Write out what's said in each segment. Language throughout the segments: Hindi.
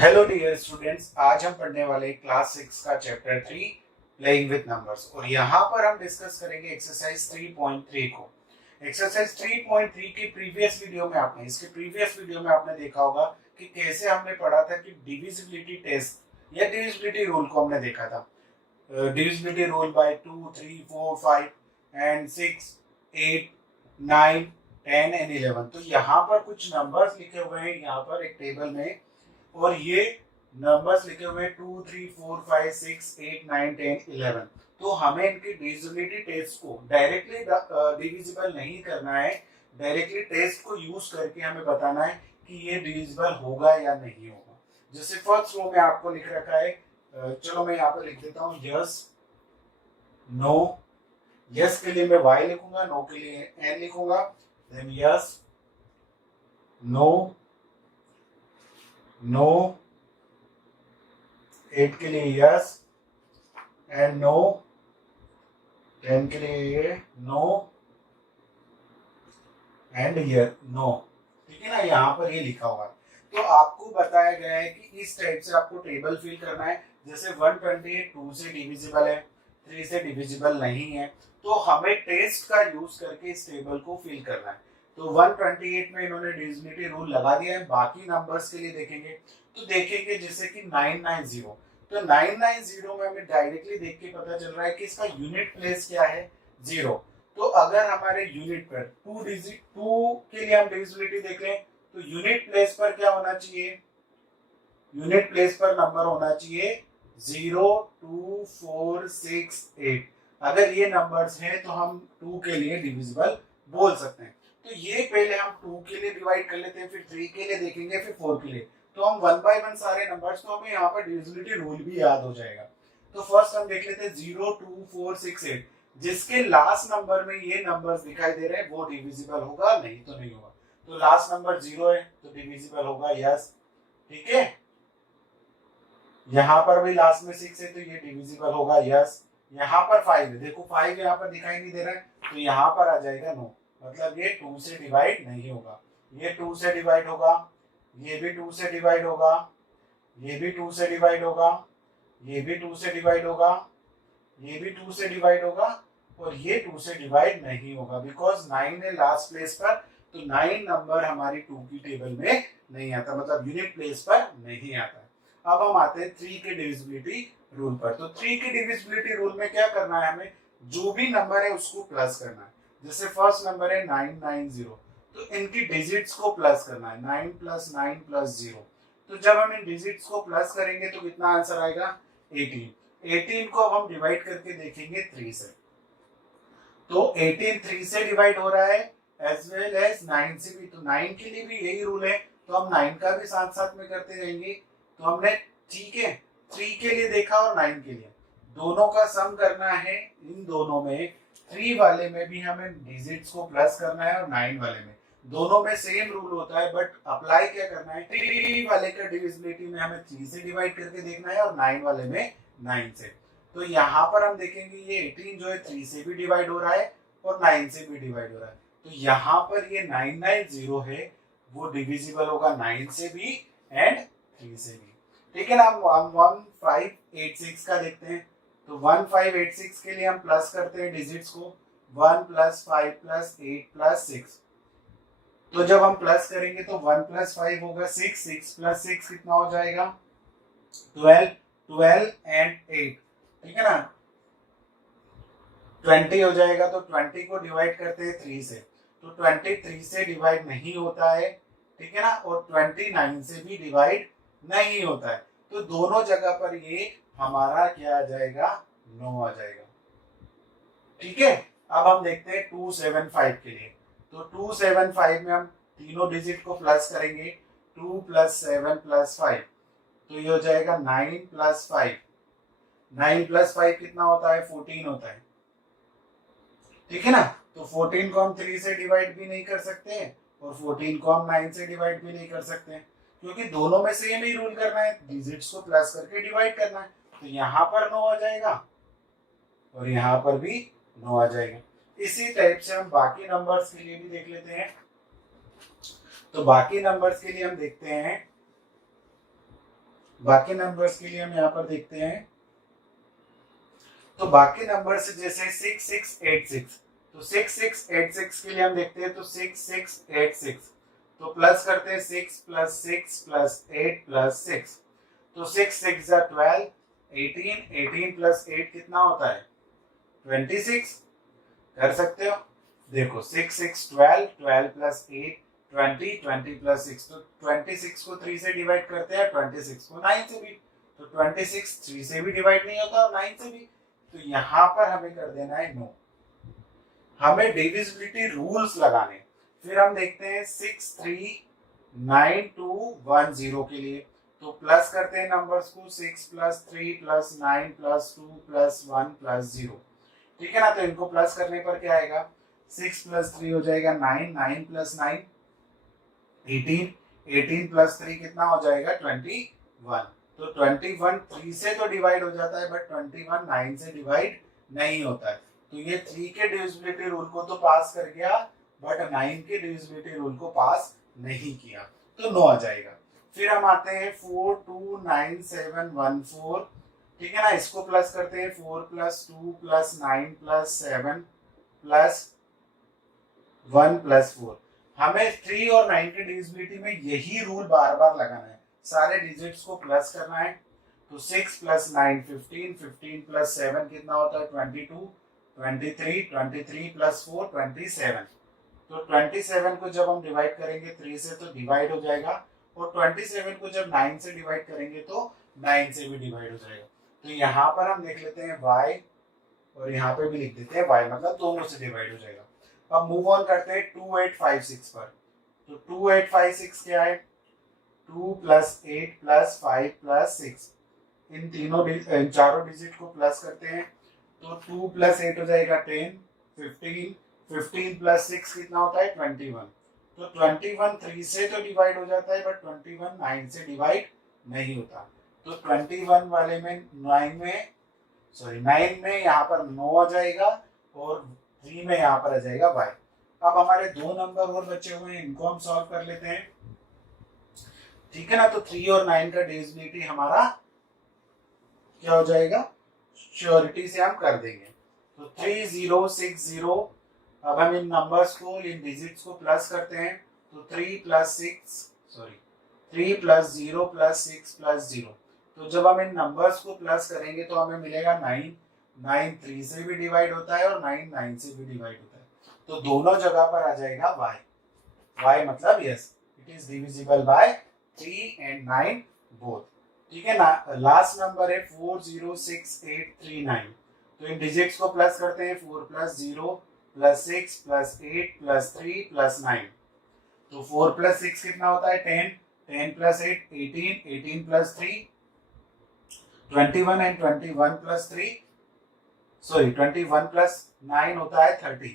हेलो डियर स्टूडेंट्स, आज हम पढ़ने वाले क्लास 6 का चैप्टर 3 प्लेइंग विद नंबर्स और यहाँ पर हम डिस्कस करेंगे एक्सरसाइज 3.3 को। एक्सरसाइज 3.3 की प्रीवियस वीडियो में आपने देखा होगा कि कैसे हमने पढ़ा था कि डिविजिबिलिटी टेस्ट या डिविजिबिलिटी रूल को हमने देखा था। Divisibility rule by 2, 3, 4, 5 and 6, 8, 9, 10 and 11। तो यहाँ पर कुछ नंबर्स लिखे हुए हैं यहाँ पर एक टेबल में और ये नंबर्स लिखे हुए 2, 3, 4, 5, 6, 8, 9, 10, 11। तो हमें इनकी डिविजिबिलिटी टेस्ट को डायरेक्टली डिविजिबल नहीं करना है, डायरेक्टली टेस्ट को यूज करके हमें बताना है कि ये डिविजिबल होगा या नहीं होगा। जैसे फर्स्ट रो में आपको लिख रखा है, चलो मैं यहाँ पर लिख देता हूँ यस, नो। यस के लिए मैं y लिखूंगा, नो के लिए n लिखूंगा। देन यस, नो, नो, 8 के लिए यस एंड नो, 10 के लिए नो एंड नो। ठीक है ना, यहाँ पर ये लिखा हुआ है। तो आपको बताया गया है कि इस टाइप से आपको टेबल फिल करना है। जैसे 128 2 से डिविजिबल है, 3 से डिविजिबल नहीं है, तो हमें टेस्ट का यूज करके इस टेबल को फिल करना है। तो 128 में इन्होंने डिविजिबिलिटी रूल लगा दिया है। बाकी नंबर्स के लिए देखेंगे तो देखेंगे जैसे कि 990, तो 990 में हमें डायरेक्टली देख के पता चल रहा है कि इसका यूनिट प्लेस क्या है, 0। तो अगर हमारे यूनिट पर 2 के लिए हम डिविजिबिलिटी देख लें तो यूनिट प्लेस पर क्या होना चाहिए, यूनिट प्लेस पर नंबर होना चाहिए 0, 2, 4, 6, 8। अगर ये नंबर्स हैं तो हम 2 के लिए डिविजिबल बोल सकते हैं। तो ये पहले हम 2 के लिए डिवाइड कर लेते हैं, फिर 3 के लिए देखेंगे, फिर 4 के लिए। तो हम 1 बाय 1 सारे नंबर्स, तो हमें यहाँ पर डिविजिबिलिटी रूल भी याद हो जाएगा। तो फर्स्ट हम देख लेते हैं 0, 2, 4, 6, 8। जिसके लास्ट नंबर में ये नंबर्स दिखाई दे रहे हैं वो डिविजिबल होगा, नहीं तो नहीं होगा। तो लास्ट नंबर 0 है तो डिविजिबल होगा, यस। ठीक है, यहाँ पर भी लास्ट में 6 है तो ये डिविजिबल होगा, यस। यहाँ पर 5 है, देखो 5 यहाँ पर दिखाई नहीं दे रहा है तो यहाँ पर आ जाएगा नो, मतलब ये 2 से डिवाइड नहीं होगा। ये 2 से डिवाइड होगा, ये भी 2 से डिवाइड होगा, ये भी 2 से डिवाइड होगा, ये भी 2 से डिवाइड होगा, ये भी 2 से डिवाइड होगा और ये 2 से डिवाइड नहीं होगा बिकॉज 9 है लास्ट प्लेस पर। तो 9 नंबर हमारी 2 की टेबल में नहीं आता, मतलब यूनिट प्लेस पर नहीं आता है। अब हम आते हैं 3 के डिविजिबिलिटी रूल पर। तो 3 की डिविजिबिलिटी रूल में क्या करना है, हमें जो भी नंबर है उसको प्लस करना है। जैसे फर्स्ट नंबर है 990, तो इनकी डिजिट्स को प्लस करना है, 9 + 9 + 0। तो जब हम इन डिजिट्स को प्लस करेंगे तो कितना आंसर आएगा, 18। 18 को अब हम डिवाइड करके देखेंगे 3 से, तो 18 3 से डिवाइड हो रहा है एज वेल एज 9 से भी। तो 9 के लिए भी यही रूल है, तो हम 9 का भी साथ साथ में करते रहेंगे। तो हमने, ठीक है, 3 के लिए देखा और 9 के लिए, दोनों का सम करना है। इन दोनों में 3 वाले में भी हमें डिजिट्स को प्लस करना है और 9 वाले में, दोनों में सेम रूल होता है, बट अप्लाई क्या करना है, 3 वाले का डिविजिबिलिटी में हमें 3 से डिवाइड करके देखना है और 9 वाले में 9 से। तो यहाँ पर हम देखेंगे ये 18 जो है 3 से भी डिवाइड हो रहा है और 9 से भी डिवाइड हो रहा है। तो यहाँ पर ये 990 है वो डिविजिबल होगा 9 से भी एंड 3 से भी। ठीक है ना, हम 1586 का देखते हैं। तो 1586 के लिए हम प्लस करते हैं डिजिट्स को, 1 + 5 + 8 + 6। तो जब हम प्लस करेंगे तो 1 + 5 होगा 6, 6 + 6 कितना हो जाएगा 12, 12 एंड 8। ठीक है ना, 20 हो जाएगा। तो 20 को डिवाइड करते हैं 3 से, तो 20 3 से डिवाइड नहीं होता है, ठीक है ना, और 29 से भी डिवाइड नहीं होता है। तो दोनों जगह पर ये हमारा क्या आ जाएगा, 9 आ जाएगा। ठीक है, अब हम देखते हैं 275 के लिए। तो 275 में हम तीनों डिजिट को प्लस करेंगे, 2 + 7 + 5, तो ये हो जाएगा 9 + 5। 9 + 5 कितना होता है, 14 होता है। ठीक है ना, तो 14 को हम 3 से डिवाइड भी नहीं कर सकते और 14 को हम 9 से डिवाइड भी नहीं कर सकते, क्योंकि दोनों में सेम ही रूल करना है, डिजिट्स को प्लस करके डिवाइड करना है। तो यहाँ पर 9 आ जाएगा और यहाँ पर भी 9 आ जाएगा। इसी टाइप से हम बाकी नंबर्स के लिए भी देख लेते हैं। तो बाकी नंबर्स के लिए हम देखते हैं बाकी नंबर्स के लिए हम यहाँ पर देखते हैं, तो बाकी नंबर्स जैसे 6686, तो 6686 के लिए हम देखते हैं, तो 6686 तो प्लस करते हैं 6 प्लस 6 प्लस 8 प्लस 6, तो 6 6 12, 18, 18 प्लस 8 कितना होता है 26, कर सकते हो। देखो 6 6 12, 12 प्लस 8 20, 20 प्लस 6, तो 26 को 3 से डिवाइड करते हैं, 26 को 9 से भी, तो 26 3 से भी डिवाइड नहीं होता और 9 से भी, तो यहाँ पर हमें कर देना है नो। हमें डिविजिबिलिटी रूल्स लगाने, फिर हम देखते हैं 639210 के लिए, तो प्लस करते हैं नंबर्स को, 6 plus 3 plus 9 plus 2 plus 1 plus 0, ठीक है ना। तो इनको प्लस करने पर क्या आएगा, 6 प्लस 3 हो जाएगा 9, 9 प्लस 9 18, 18 प्लस 3 कितना हो जाएगा 21, तो 21 3 से तो डिवाइड हो जाता है, बट 21 9 से डिवाइड नहीं होता है, तो ये 3 के डिविजिबिलिटी रूल को तो पास कर गया, बट 9 के डिविजिबिलिटी रूल को पास नहीं किया, तो नो आ जाएगा। फिर हम आते हैं 429714, ठीक है ना, इसको प्लस करते हैं, 4 plus 2 plus 9 plus 7 plus 1 plus 4, हमें 3 और 9 की डिविजिबिलिटी में यही रूल बार बार लगाना है, सारे डिजिट्स को प्लस करना है, तो 6 प्लस 9 15, 15 प्लस 7 कितना होता है 22, 23, 23 प्लस 4 27, तो 27 को जब हम डिवाइड करेंगे 3 से तो डिवाइड हो जाएगा, और 27 को जब 9 से डिवाइड करेंगे तो 9 से भी डिवाइड हो जाएगा, तो यहाँ पर हम देख लेते हैं y, और यहाँ पे भी लिख देते हैं y, मतलब दोनों से डिवाइड हो जाएगा। अब मूव ऑन करते हैं 2856 पर, तो 2856 क्या है, 2 प्लस 8 प्लस 5 प्लस 6, इन चारों डिजिट को प्लस करते हैं, तो 2 प्लस 8 हो जाएगा 10, 15, 15 प्लस 6 कितना होता है 21, तो 21 3 से तो डिवाइड हो जाता है, बट 21 9 से डिवाइड नहीं होता, तो 21 वाले में 9 में यहाँ पर 9 आ जाएगा, और 3 में यहाँ पर आ जाएगा y। अब हमारे दो नंबर और बचे हुए हैं, इनको हम सॉल्व कर लेते हैं, ठीक है ना। तो 3 और 9 का डिविजिबिलिटी हमारा क्या हो जाएगा, श्योरिटी से हम कर देंगे, तो 3060, अब हम इन नंबर्स को, इन डिजिट्स को प्लस करते हैं, तो 3 प्लस 0 प्लस 6 प्लस 0, तो जब हम इन नंबर्स को प्लस करेंगे तो हमें मिलेगा 9, 9 3 से भी डिवाइड होता है और 9 9 से भी डिवाइड होता है, तो दोनों जगह पर आ जाएगा y मतलब yes, it is divisible bye 3 and 9 both, ठीक है ना। लास्ट नंबर है 406839, तो इन डिजिट्स को प्लस करते हैं, 4 plus 0 plus 6 plus 8 plus 3 plus 9, तो 4 प्लस 6 कितना होता है 10, 10 plus 8 18, 18 plus 3 21 and 21 plus 3, sorry 21 plus 9 होता है 30,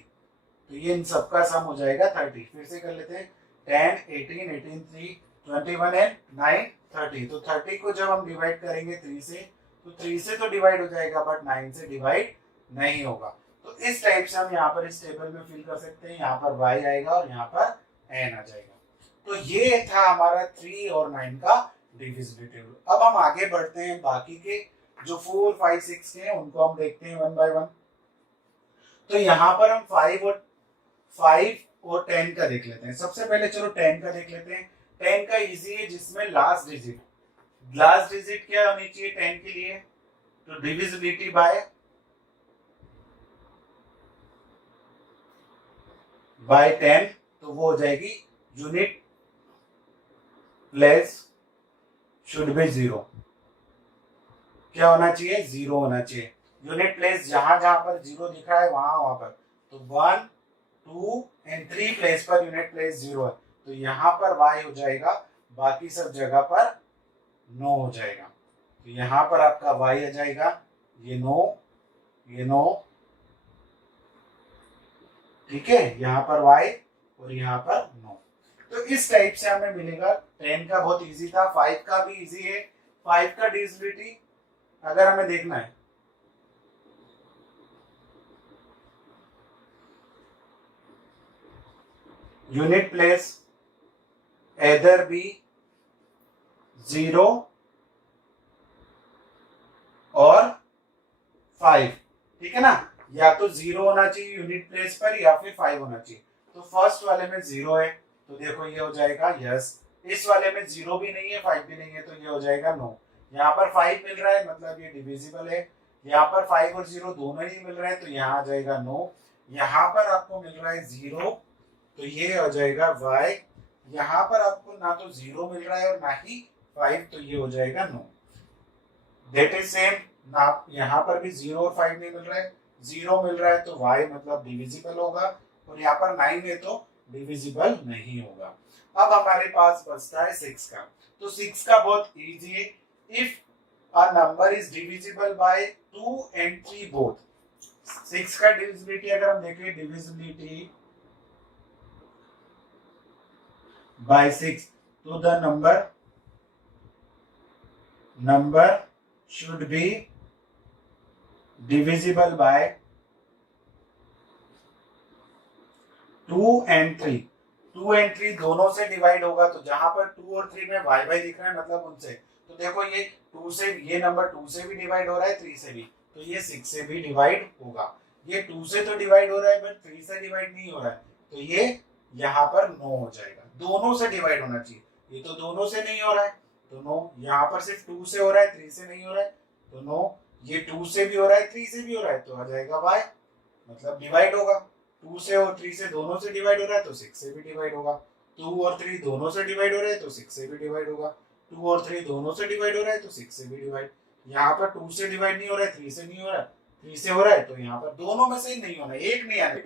तो ये इन सबका सम हो जाएगा 30। फिर से कर लेते हैं, 10 18 18 3 21 and 9 30, तो 30 को जब हम डिवाइड करेंगे 3 से, तो 3 से तो डिवाइड हो जाएगा, बट 9 से डिवाइड नहीं होगा, तो इस टाइप से हम यहाँ पर इस टेबल में फिल कर सकते हैं, यहाँ पर y आएगा और यहाँ पर n आ जाएगा। तो ये था हमारा 3 और 9 का डिविजिबिलिटी रूल। अब हम आगे बढ़ते हैं, बाकी के जो 4 5 6 के हैं उनको हम देखते हैं वन बाय वन। तो यहाँ पर हम 5 और 10 का देख लेते हैं। सबसे पहले चलो 10 का देख लेते हैं। 10 का इजी है, जिसमें लास्ट डिजिट क्या होनी चाहिए 10 के लिए, तो डिविजिबिलिटी बाय 10, तो वो हो जाएगी यूनिट प्लेस शुड बी 0, क्या होना चाहिए 0 होना चाहिए। यूनिट प्लेस जहां जहां पर 0 दिखा है वहां पर, तो 1 2 and 3 place per unit place 0 है, तो यहाँ पर y हो जाएगा, बाकी सब जगह पर नो हो जाएगा, तो यहाँ पर आपका y आ जाएगा, ये नो, ठीक है, यहाँ पर y और यहाँ पर नो। तो इस टाइप से हमें मिलेगा। 10 का बहुत इजी था, 5 का भी इजी है। 5 का डिविजिबिलिटी अगर हमें देखना है, यूनिट प्लेस either be 0 5, ठीक है ना, या तो 0 होना चाहिए यूनिट प्लेस पर या फिर 5 होना चाहिए। तो फर्स्ट वाले में 0 है तो देखो ये हो जाएगा यस। इस वाले में 0 भी नहीं है 5 भी नहीं है तो ये हो जाएगा नो। यहाँ पर 5 मिल रहा है मतलब ये डिविजिबल है। यहाँ पर 5 और 0 दोनों ही मिल रहे हैं तो यहाँ आ जाएगा नो। यहाँ पर आपको मिल रहा है 0 तो ये हो जाएगा y। यहाँ पर आपको ना तो 0 मिल रहा है और ना ही 5 तो ये हो जाएगा नो। दैट इज सेम ना, यहाँ पर भी 0 और 5 नहीं मिल रहा है, 0 मिल रहा है तो y मतलब डिविजिबल होगा और यहाँ पर 9 है तो डिविजिबल नहीं होगा। अब हमारे पास बचता है 6 का। तो 6 का बहुत इजी है। If a number is divisible bye 2 and 3 both. 6 का डिविजिबिलिटी अगर हम देखें, डिविजिबिलिटी बाय 6, तो the number should be divisible by 2 and 3। 2 and 3 दोनों से डिवाइड होगा तो जहां पर 2 और 3 में वाई वाई दिख रहा है मतलब उनसे, तो देखो ये 2 से, ये नंबर 2 से भी डिवाइड हो रहा है 3 से भी, तो ये 6 से भी डिवाइड होगा। ये 2 से तो डिवाइड हो रहा है बट 3 से डिवाइड नहीं हो रहा है तो ये यहाँ पर नो हो जाएगा। दोनों से डिवाइड होना चाहिए, ये तो दोनों से नहीं हो रहा है तो नो। यहाँ पर सिर्फ 2 से हो रहा है 3 से नहीं हो रहा है तो नो। ये 2 से भी हो रहा है 3 से भी हो रहा है तो आ जाएगा y, मतलब डिवाइड होगा। 2 से और 3 से दोनों से डिवाइड हो रहा है तो 6 से भी डिवाइड होगा। 2 और 3 दोनों से डिवाइड हो रहा है तो 6 से भी डिवाइड होगा। 2 और 3 दोनों से डिवाइड हो रहा है तो 6 से भी डिवाइड। यहाँ पर 2 से डिवाइड नहीं हो रहा है 3 से नहीं हो रहा है, 3 से हो रहा है तो यहाँ पर दोनों में से ही नहीं होना, एक नहीं आने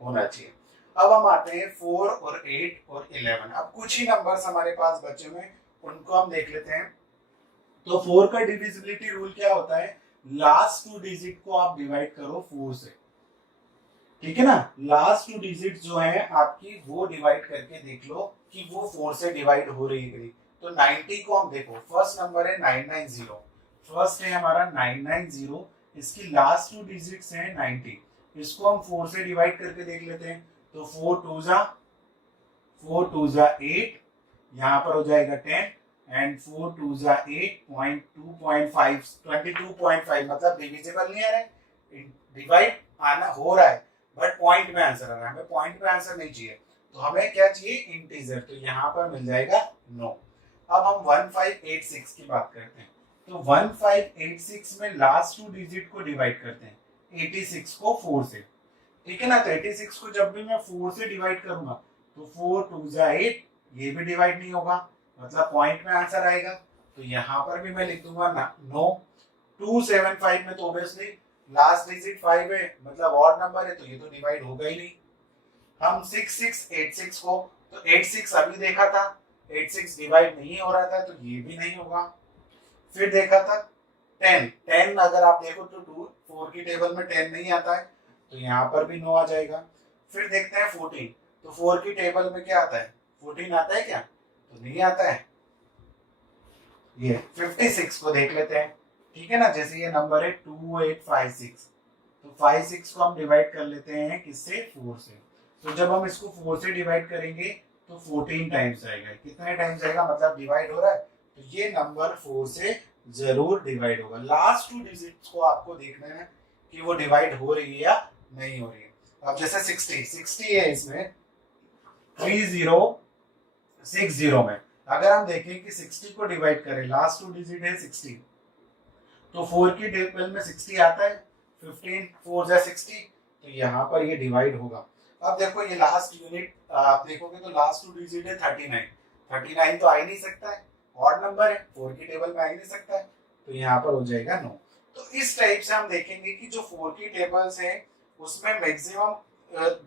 होना चाहिए। अब हम आते हैं 4 और 8 और 11। अब कुछ ही नंबर्स हमारे पास बचे हुए उनको हम देख लेते हैं। तो 4 का डिविजिबिलिटी रूल क्या होता है, लास्ट 2 डिजिट को आप डिवाइड करो 4 से, ठीक है ना। लास्ट 2 डिजिट जो है आपकी वो डिवाइड करके देख लो कि वो 4 से डिवाइड हो रही है। तो 90 को हम देखो, फर्स्ट नंबर है 990, फर्स्ट है हमारा 990, इसकी लास्ट 2 डिजिट्स हैं 90, इसको हम 4 से डिवाइड करके देख लेते हैं। तो 4 2 जा 8, यहाँ पर हो जाएगा 10 एंड 4 2 जा 8.2.5 22.5, मतलब डिविजिबल नहीं आ रहा है, डिवाइड आना हो रहा है बट पॉइंट में आंसर आ रहा है। हमें पॉइंट में आंसर नहीं चाहिए तो हमें क्या चाहिए, इंटीजर, तो यहाँ पर मिल जाएगा नो। अब हम 1586 की बात करते हैं। तो 1586 में लास्ट 2 डिजिट को डिवाइड करते हैं, 86 को 4 से, ठीक है ना। तो 86 को जब भी मैं 4 से डिवाइड करूंगा तो 4 2 जा 8, ये भी डिवाइड नहीं होगा मतलब पॉइंट में आंसर आएगा, तो यहाँ पर भी मैं लिख दूंगा ना नो। 275 में तो ऑब्वियसली लास्ट डिजिट 5 है मतलब ऑड नंबर है तो ये तो डिवाइड होगा ही नहीं। हम 6686 को, तो 86 अभी देखा था 86 डिवाइड नहीं हो रहा था तो ये भी नहीं होगा। फिर देखा था 10 अगर आप देखो तो 4 की टेबल में 10 नहीं आता है तो यहाँ पर भी नो आ जाएगा। फिर देखते हैं 14, तो 4 की टेबल में क्या आता है, 14 आता है क्या, तो नहीं आता है। ये 56 को देख लेते हैं, ठीक है ना। जैसे ये नंबर है 2856, तो 56 को हम डिवाइड कर लेते हैं किससे, 4 से। तो जब हम इसको 4 से डिवाइड करेंगे तो 14 टाइम्स आएगा। कितने टाइम्स आएगा, मतलब डिवाइड हो रहा है तो ये नंबर 4 से जरूर डिवाइड होगा। लास्ट 2 डिजिट्स को आपको देखना है कि वो डिवाइड हो रही है या नहीं हो रही है। अब जैसे 60 है, इसमें 3060 में अगर हम देखें कि 60 को डिवाइड करें, लास्ट 2 डिजिट है 60, तो 4 की टेबल में 60 आता है, 15 4 जा 60, तो यहाँ पर ये डिवाइड होगा। अब देखो ये लास्ट यूनिट आप देखोगे तो लास्ट 2 डिजिट है 39 तो आ ही नहीं सकता है, ऑड नंबर है, 4 की टेबल में आ ही नहीं सकता है, तो यहाँ पर हो जाएगा नो। तो इस टाइप से हम देखेंगे कि जो 4 की टेबल्स है उसमें मैक्सिमम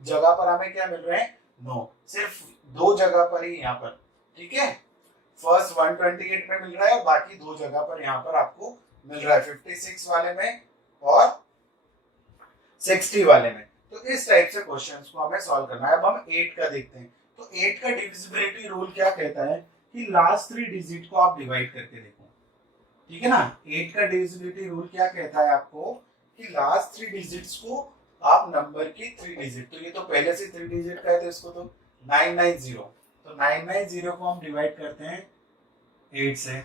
जगह पर हमें क्या मिल रहे हैं, नो। सिर्फ 2 जगह पर ही यहाँ पर, ठीक है, फर्स्ट 128 में मिल रहा है और बाकी 2 जगह पर यहाँ पर आपको मिल रहा है, 56 वाले में और 60 वाले में। तो इस टाइप से क्वेश्चंस को हमें सॉल्व करना है। अब हम 8 का देखते हैं। तो 8 का डिविजिबिलिटी रूल क्या कहता है कि लास्ट 3 डिजिट को आप डिवाइड करके देखो, ठीक है ना। 8 का डिविजिबिलिटी रूल क्या कहता है आपको कि लास्ट 3 डिजिट्स को आप नंबर की 3 डिजिट, तो ये तो पहले से 3 डिजिट का है तो इसको तो 990, तो 990 को हम डिवाइड करते हैं 8 से,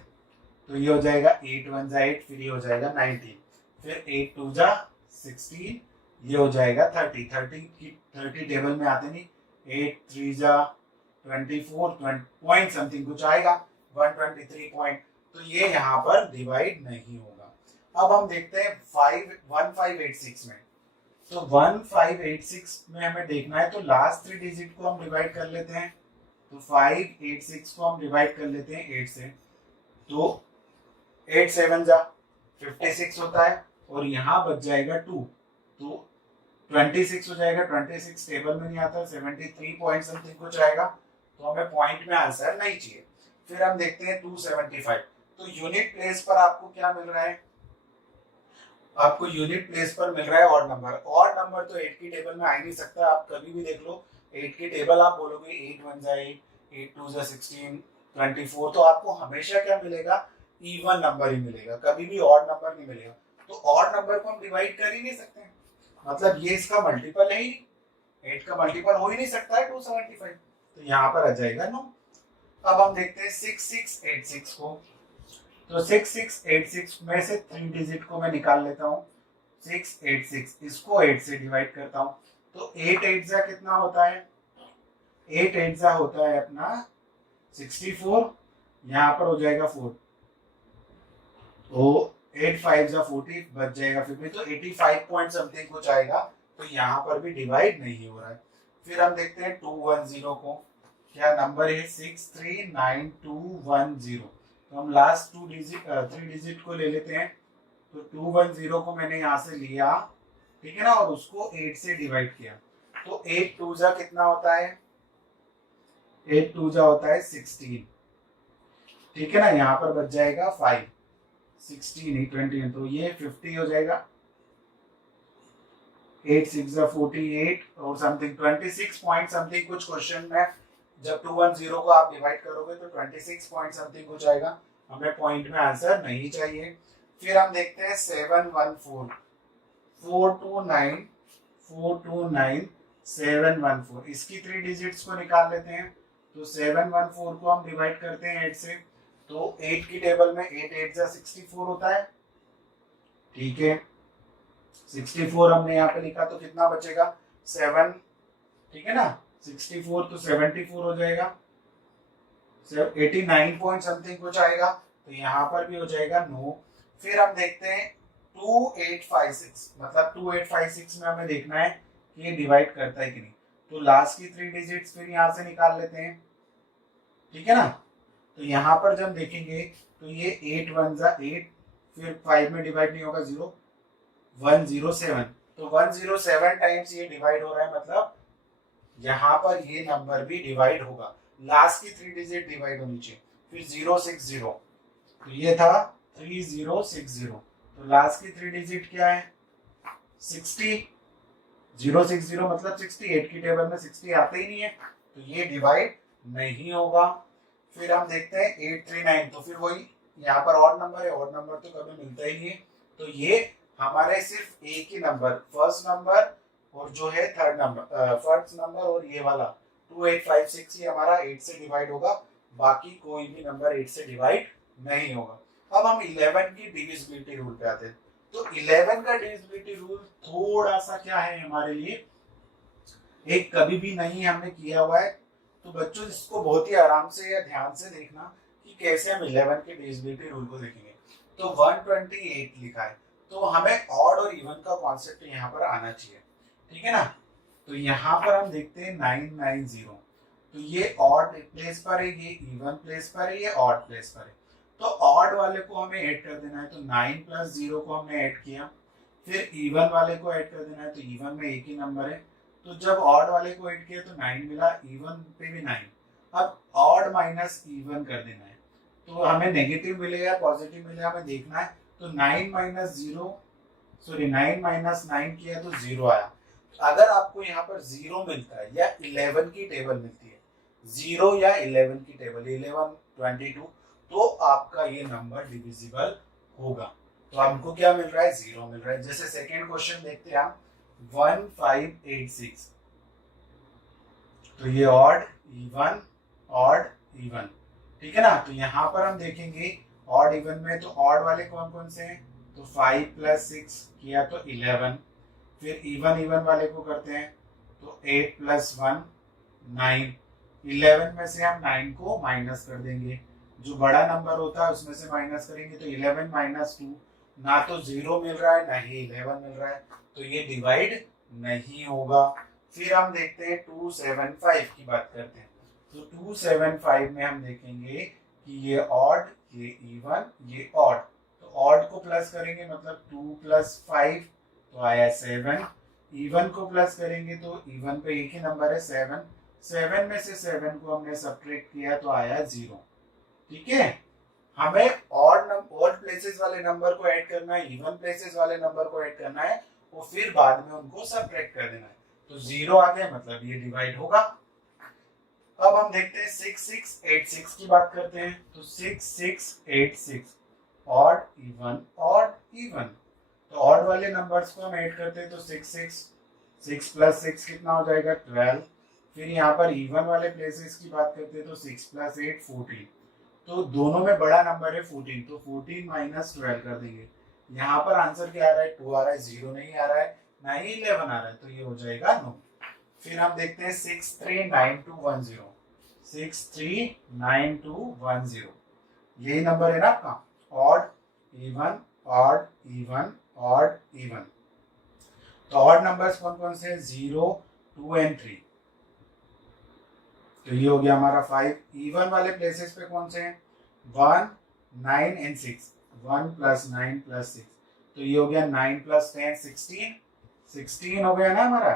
तो ये हो जाएगा 8 1 जा 8, फिर ये हो जाएगा 19, फिर 8 2 जा 16, ये हो जाएगा 30। 30 टेबल में आते नहीं, 8 3 जा 24 पॉइंट समथिंग कुछ आएगा, 123 पॉइंट, तो ये यहाँ पर डिवाइड नहीं होगा। अब हम देखते हैं 1586 में। तो 1586 में हमें देखना है, तो लास्ट 3 डिजिट को हम डिवाइड कर लेते हैं। तो 586 को हम डिवाइड कर लेते हैं 8 से, तो 8 7 जा 56 होता है, और यहाँ बच जाएगा 2, तो 26 हो जाएगा। 26 टेबल में नहीं आता, 73 पॉइंट समथिंग कुछ आएगा, तो हमें पॉइंट में आंसर नहीं चाहिए। फिर हम देखते हैं 275। तो यूनिट प्लेस पर आपको क्या मिल रहा है, आपको यूनिट प्लेस पर मिल रहा है ऑड नंबर। ऑड नंबर तो 8 की टेबल में आ ही नहीं सकता, आप कभी भी देख लो 8 की टेबल आप बोलोगे 8 1 जा 8, 8 2 जा 16, 24, तो आपको हमेशा क्या मिलेगा, इवन नंबर ही मिलेगा, कभी भी ऑड नंबर नहीं मिलेगा। तो ऑड नंबर को हम डिवाइड कर ही नहीं सकते, मतलब ये इसका मल्टीपल है ही नहीं, 8 का मल्टीपल हो ही नहीं सकता है 275, तो यहाँ पर आ जाएगा 9। अब हम देखते हैं 6686 को। तो 6686 में से 3 डिजिट को मैं निकाल लेता हूँ, 686, इसको 8 से डिवाइड करता हूँ, तो 8 8 जा कितना होता है, 8 8 जा होता है अपना 64, यहाँ पर हो जाएगा 4, तो 8 5 जा 40, बच जाएगा 50, तो 85 पॉइंट समथिंग कुछ आएगा, तो यहाँ पर भी डिवाइड नहीं हो रहा है। फिर हम देखते हैं 210 को, क्या नंबर है 639210, तो हम लास्ट 3 डिजिट को ले लेते हैं। तो 210 को मैंने यहाँ से लिया, ठीक है ना, और उसको 8 से डिवाइड किया, तो 8 2 जा कितना होता है, 8 2 जा होता है 16, ठीक है ना, यहाँ पर बच जाएगा 5, 16 ही 20, तो ये 50 हो जाएगा। 8 6 जा 48 और समथिंग 26 पॉइंट समथिंग कुछ क्वेश्चन में जब 210 को आप डिवाइड करोगे तो 26 पॉइंट समथिंग कुछ आएगा, हमें पॉइंट में आंसर नहीं चाहिए। फिर हम देखते हैं 714 429 429 714, इसकी 3 डिजिट्स को निकाल लेते हैं। तो 714 को हम डिवाइड करते हैं 8 से, तो 8 की टेबल में 8 8 जा 64 होता है, ठीक है, 64 हमने यहाँ पे लिखा, तो कितना बचेगा 7, ठीक है ना, 64 तो 74 हो जाएगा, 89 पॉइंट समथिंग कुछ आएगा, तो यहाँ पर भी हो जाएगा 9। फिर हम देखते हैं 2856, मतलब 2856 में हमें देखना है कि ये डिवाइड करता है कि नहीं, तो लास्ट की 3 डिजिट्स फिर यहाँ से निकाल लेते हैं, ठीक है ना। तो यहाँ पर जब देखेंगे तो ये 8 1 जा 8, फिर 5 में डिवाइड नहीं होगा 0, 107, तो 107 टाइम्स ये डिवाइड हो रहा है, मतलब यहाँ पर ये नंबर भी डिवाइड होगा, लास्ट की 3 डिजिट डिवाइड होनी चाहिए। फिर 060, तो ये था 3060, तो लास्ट की 3 डिजिट क्या है 60, 060 मतलब 68 की टेबल में 60 आते ही नहीं है, तो ये डिवाइड नहीं होगा। फिर हम देखते हैं 839, तो फिर वही यहाँ पर ऑड नंबर है, ऑड नंबर तो कभी मिलता ही नहीं है, तो ये हमारे सिर्फ एक ही नंबर, फर्स्ट नंबर और जो है थर्ड नंबर, फर्स्ट नंबर और ये वाला 2856 ही हमारा 8 से डिवाइड होगा, बाकी कोई भी नंबर 8 से डिवाइड नहीं होगा। अब हम 11 की डिविजिबिलिटी रूल पे आते हैं। तो 11 का डिविजिबिलिटी रूल थोड़ा सा क्या है हमारे लिए, एक कभी भी नहीं हमने किया हुआ है, तो बच्चों इसको बहुत ही आराम से या ध्यान से देखना कि कैसे हम 11 के डिविजिबिलिटी रूल को देखेंगे। तो 128 लिखा है, तो हमें ऑड और इवन का कॉन्सेप्ट यहाँ पर आना चाहिए, ठीक है ना। तो यहाँ पर हम देखते हैं 990, तो ये ऑड प्लेस पर है, ये इवन प्लेस पर है, ये ऑड प्लेस पर है, तो ऑड वाले को हमें ऐड कर देना है, तो 9 + 0 को हमने ऐड किया, फिर इवन वाले को ऐड कर देना है, तो इवन में एक ही नंबर है, तो जब ऑड वाले को ऐड किया तो 9 मिला, इवन पे भी 9, अब ऑड माइनस इवन कर देना है, तो हमें नेगेटिव मिलेगा पॉजिटिव मिलेगा हमें देखना है। तो 9 - 9 किया तो 0 आया। अगर आपको यहाँ पर 0 मिलता है या 11 की टेबल मिलती है, 0 या 11 की टेबल 11 22, तो आपका ये नंबर डिविजिबल होगा। तो हमको क्या मिल रहा है 0 मिल रहा है। जैसे सेकेंड क्वेश्चन देखते हैं हम 1586, तो ये ऑड इवन ऑड इवन, ठीक है ना। तो यहाँ पर हम देखेंगे ऑड इवन में, तो ऑड वाले कौन कौन से हैं तो 5 प्लस 6 किया तो 11। फिर इवन वाले को करते हैं तो 8 प्लस 1 9। 11 में से हम 9 को माइनस कर देंगे, जो बड़ा नंबर होता है उसमें से माइनस करेंगे तो 11 माइनस 2, ना तो 0 मिल रहा है ना ही 11 मिल रहा है, तो ये डिवाइड नहीं होगा। फिर हम देखते हैं 275 की बात करते हैं। तो 275 में हम देखेंगे कि ये ऑड, ये इवन, ये ऑड। तो ऑड को प्लस करेंगे मतलब 2 प्लस 5 तो आया 7। इवन को प्लस करेंगे तो इवन पे एक ही नंबर है 7। 7 में से 7 को हमने सब्ट्रैक्ट किया तो आया 0। ठीक है, हमें ऑड प्लेसेस वाले नंबर को ऐड करना है, इवन प्लेसेस वाले नंबर को ऐड करना है और फिर बाद में उनको सब्ट्रैक्ट कर देना है। तो 0 आ गया मतलब ये डिवाइड होगा। अब हम देखते हैं 6686 की बात करते हैं। तो 6686 ऑड इवन ऑड इवन। तो ऑड वाले नंबर्स को हम ऐड करते हैं तो 6 प्लस 6 कितना हो जाएगा 12। फिर यहाँ पर इवन वाले प्लेसेस की बात करते हैं तो 6 प्लस 8 14। तो दोनों में बड़ा नंबर है 14, तो 14 माइनस 12 कर देंगे। यहाँ पर आंसर क्या आ रहा है 2 आ रहा है, 0 नहीं आ रहा है, ना ही 11 आ रहा है, तो ये हो जाएगा नो। फिर हम देखते हैं 639210। 639210 यही नंबर है ना आपका, odd even odd even odd even. तो ऑड नंबर्स कौन कौन से हैं 0 2 एंड 3। तो ये हो गया हमारा 5। इवन वाले प्लेसेस पे कौन से हैं 1 9 एंड 6। 1 प्लस 9 प्लस 6, तो ये हो गया 9 प्लस 10 16। 16 हो गया ना हमारा।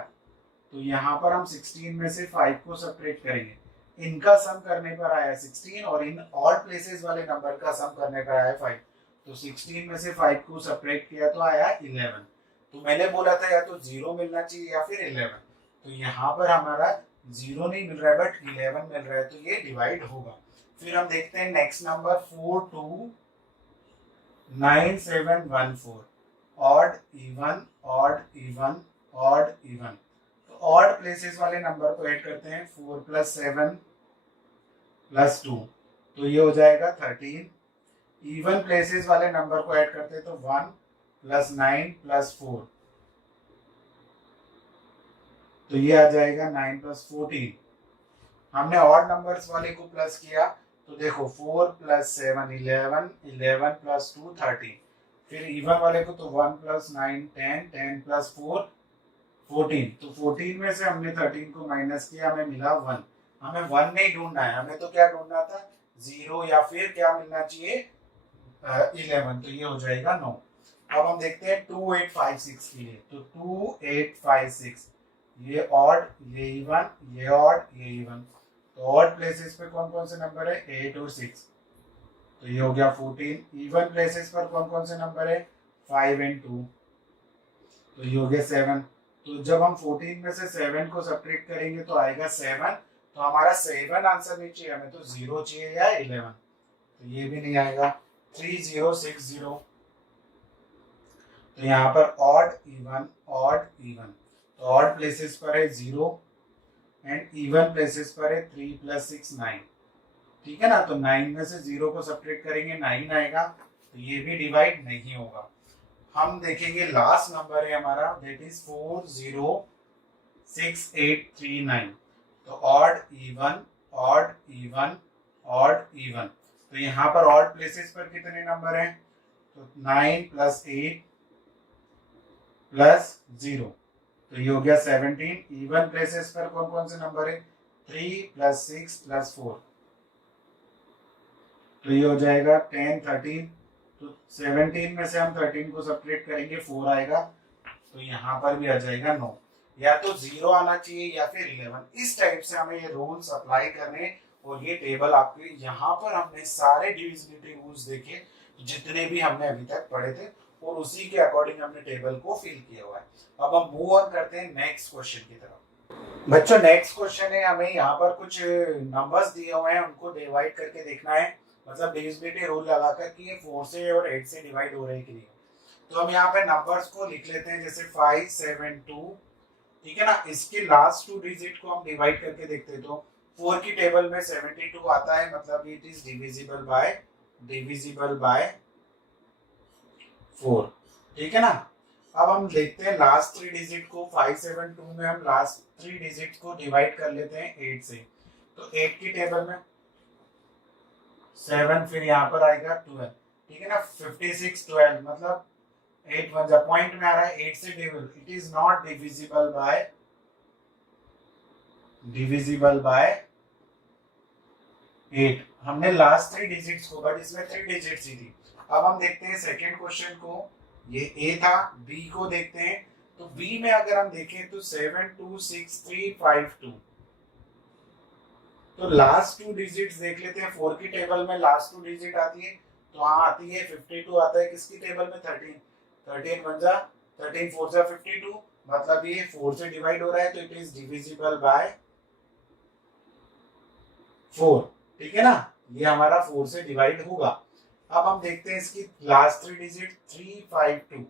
तो यहाँ पर हम 16 में से 5 को सब्ट्रैक्ट करेंगे, इनका सम करने पर आया 16 और इन ऑड प्लेसेस वाले नंबर का सम करने पर आया 5। तो 16 में से 5 को सब्ट्रैक्ट किया तो आया 11। तो मैंने बोला था या तो 0 मिलना चाहिए या फिर 11। तो यहाँ पर हमारा 0 नहीं मिल रहा है बट 11 मिल रहा है, तो ये डिवाइड होगा। फिर हम देखते हैं next number 429714 odd even odd even odd even. तो ऑड प्लेसेस वाले नंबर को ऐड करते हैं 4 प्लस 7 प्लस 2, तो ये हो जाएगा 13। इवन प्लेसेस वाले नंबर को ऐड करते हैं तो 1 प्लस 9 प्लस 4, तो ये आ जाएगा 9 प्लस 14। हमने ऑड नंबर्स वाले को प्लस किया तो देखो 4 प्लस 7 11, 11 प्लस 2 13। फिर इवन वाले को तो 1 प्लस 9 10, 10 प्लस 4 14। तो 14 में से हमने 13 को माइनस किया, हमें मिला 1। हमें 1 नहीं ढूंढना है, हमें तो क्या ढूंढना था 0 या फिर क्या मिलना चाहिए 11। तो ये हो जाएगा 9। अब हम देखते हैं 2856 के लिए। तो 2856 ये ऑड ये इवन ये ऑड ये इवन। तो ऑड प्लेसेस पे कौन कौन से नंबर है 8 और 6, तो ये हो गया 14। इवन प्लेसेस पर कौन कौन से नंबर है 5 एंड 2, तो ये हो गया 7। तो जब हम 14 में से 7 को सब्ट्रैक्ट करेंगे तो आएगा 7। तो हमारा 7 आंसर नहीं चाहिए, हमें तो 0 चाहिए या 11, तो ये भी नहीं आएगा। 3060, तो यहाँ पर ऑड इवन ऑड इवन। तो ऑड प्लेसेस पर है 0 एंड इवन प्लेसेस पर है 3 प्लस 6 9। ठीक है ना, तो 9 में से 0 को सब्ट्रैक्ट करेंगे 9 आएगा, तो ये भी डिवाइड नहीं होगा। हम देखेंगे लास्ट नंबर है हमारा दैट इज 406839। तो odd even odd even odd even. तो यहाँ पर ऑड प्लेसेस पर कितने नंबर हैं तो 9 प्लस 8 प्लस 0, तो ये हो गया 17। इवन प्लेसेस पर कौन कौन से नंबर है 3 प्लस 6 प्लस 4, तो ये हो जाएगा 10 13। तो 17 में से हम 13 को सब्ट्रैक्ट करेंगे 4 आएगा, तो यहाँ पर भी आ जाएगा 9। या तो 0 आना चाहिए या फिर 11। इस टाइप से हमें ये रूल्स अप्लाई करने, और ये टेबल आपके यहाँ पर हमने सारे डिविजिबिलिटी रूल्स देखे जितने भी हमने अभी तक पढ़े थे, और उसी के अकॉर्डिंग हमने टेबल को फिल किया हुआ है। अब हम मूव ऑन करते हैं नेक्स्ट क्वेश्चन की तरफ। बच्चों नेक्स्ट क्वेश्चन है, हमें यहाँ पर कुछ नंबर्स दिए हुए हैं, उनको डिवाइड करके देखना है, मतलब डिविजिबिलिटी रूल लगाकर कि ये 4 से और 8 से डिवाइड हो रहे हैं कि नहीं। तो हम यहाँ पे नंबर्स को लिख लेते हैं, जैसे 5 7 2, ठीक है ना। इसके लास्ट 2 डिजिट को हम डिवाइड करके देखते हैं, तो 4 की टेबल में 72 आता है, मतलब इट इज डिविजिबल बाय 4। ठीक है ना। अब हम देखते हैं लास्ट 3 डिजिट को। 572 में हम लास्ट 3 डिजिट को डिवाइड कर लेते हैं 8 से। तो 8 की टेबल में 7, फिर यहाँ पर आएगा 12। ठीक है ना। 56 12 मतलब 8 वन जा पॉइंट में आ रहा है 8 से divisible. It is not divisible by 8। हमने लास्ट 3 डिजिट्स को, बट इसमें 3 डिजिट्स ही थी। अब हम देखते हैं सेकेंड क्वेश्चन को। ये ए था। बी को देखते हैं। तो बी में अगर हम देखें तो 726352। तो लास्ट 2 डिजिट्स देख लेते हैं। 4 की टेबल में लास्ट 2 डिजिट आती है, तो वहां आती है 52 आता है। किसकी टेबल में? 13। 13 वन जा 13 4 जा 52, मतलब ये 4 से डिवाइड हो रहा है, तो इट इज डिविजिबल बाय 4। ठीक है ना। ये हमारा 4 से डिवाइड होगा। अब हम देखते हैं इसकी लास्ट 3 डिजिट 352।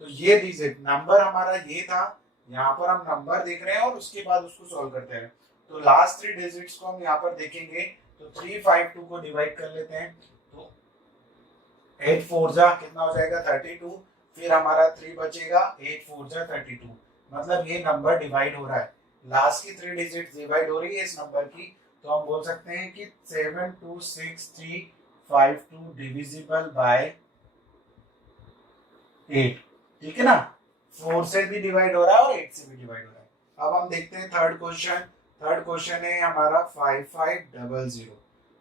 तो ये डिजिट नंबर हमारा ये था। यहाँ पर हम नंबर देख रहे हैं और उसके बाद उसको सॉल्व करते हैं। तो लास्ट 3 डिजिट्स को हम यहाँ पर देखेंगे। तो 352 को डिवाइड कर लेते हैं। तो 8 4 जा कितना हो जाएगा? 32। फिर हमारा 3 बचेगा। 8 4 जा 32, मतलब ये नंबर डिवाइड हो रहा है। लास्ट की 3 डिजिट डिवाइड हो रही है इस नंबर की। तो हम बोल सकते हैं कि 72635 डिविजिबल बाय 8। ठीक है ना। 4 से भी डिवाइड हो रहा है और 8 से भी डिवाइड हो रहा है। अब हम देखते हैं थर्ड क्वेश्चन। थर्ड क्वेश्चन है हमारा 5500।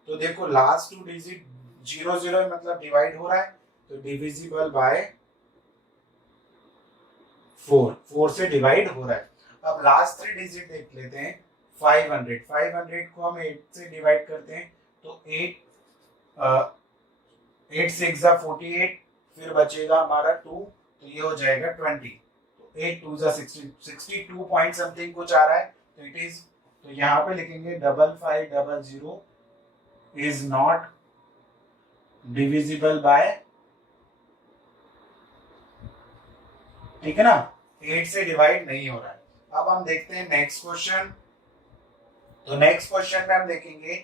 तो देखो लास्ट 2 डिजिट 0 0 मतलब डिवाइड हो रहा है, तो डिविजिबल बाय 4। 4 से डिवाइड हो रहा है। अब लास्ट 3 डिजिट देख लेते हैं। 500 500 को हम 8 से डिवाइड करते हैं। तो 8 6 जा 48, फिर बचेगा हमारा 2, तो ये हो जाएगा 20। तो 8 2 जा 60 62 पॉइंट समथिंग कुछ आ रहा है। तो इट इज, तो यहाँ पे लिखेंगे 5500 इज नॉट डिविजिबल बाय, ठीक है ना, 8 से डिवाइड नहीं हो रहा है। अब हम देखते हैं नेक्स्ट क्वेश्चन। तो नेक्स्ट क्वेश्चन में हम देखेंगे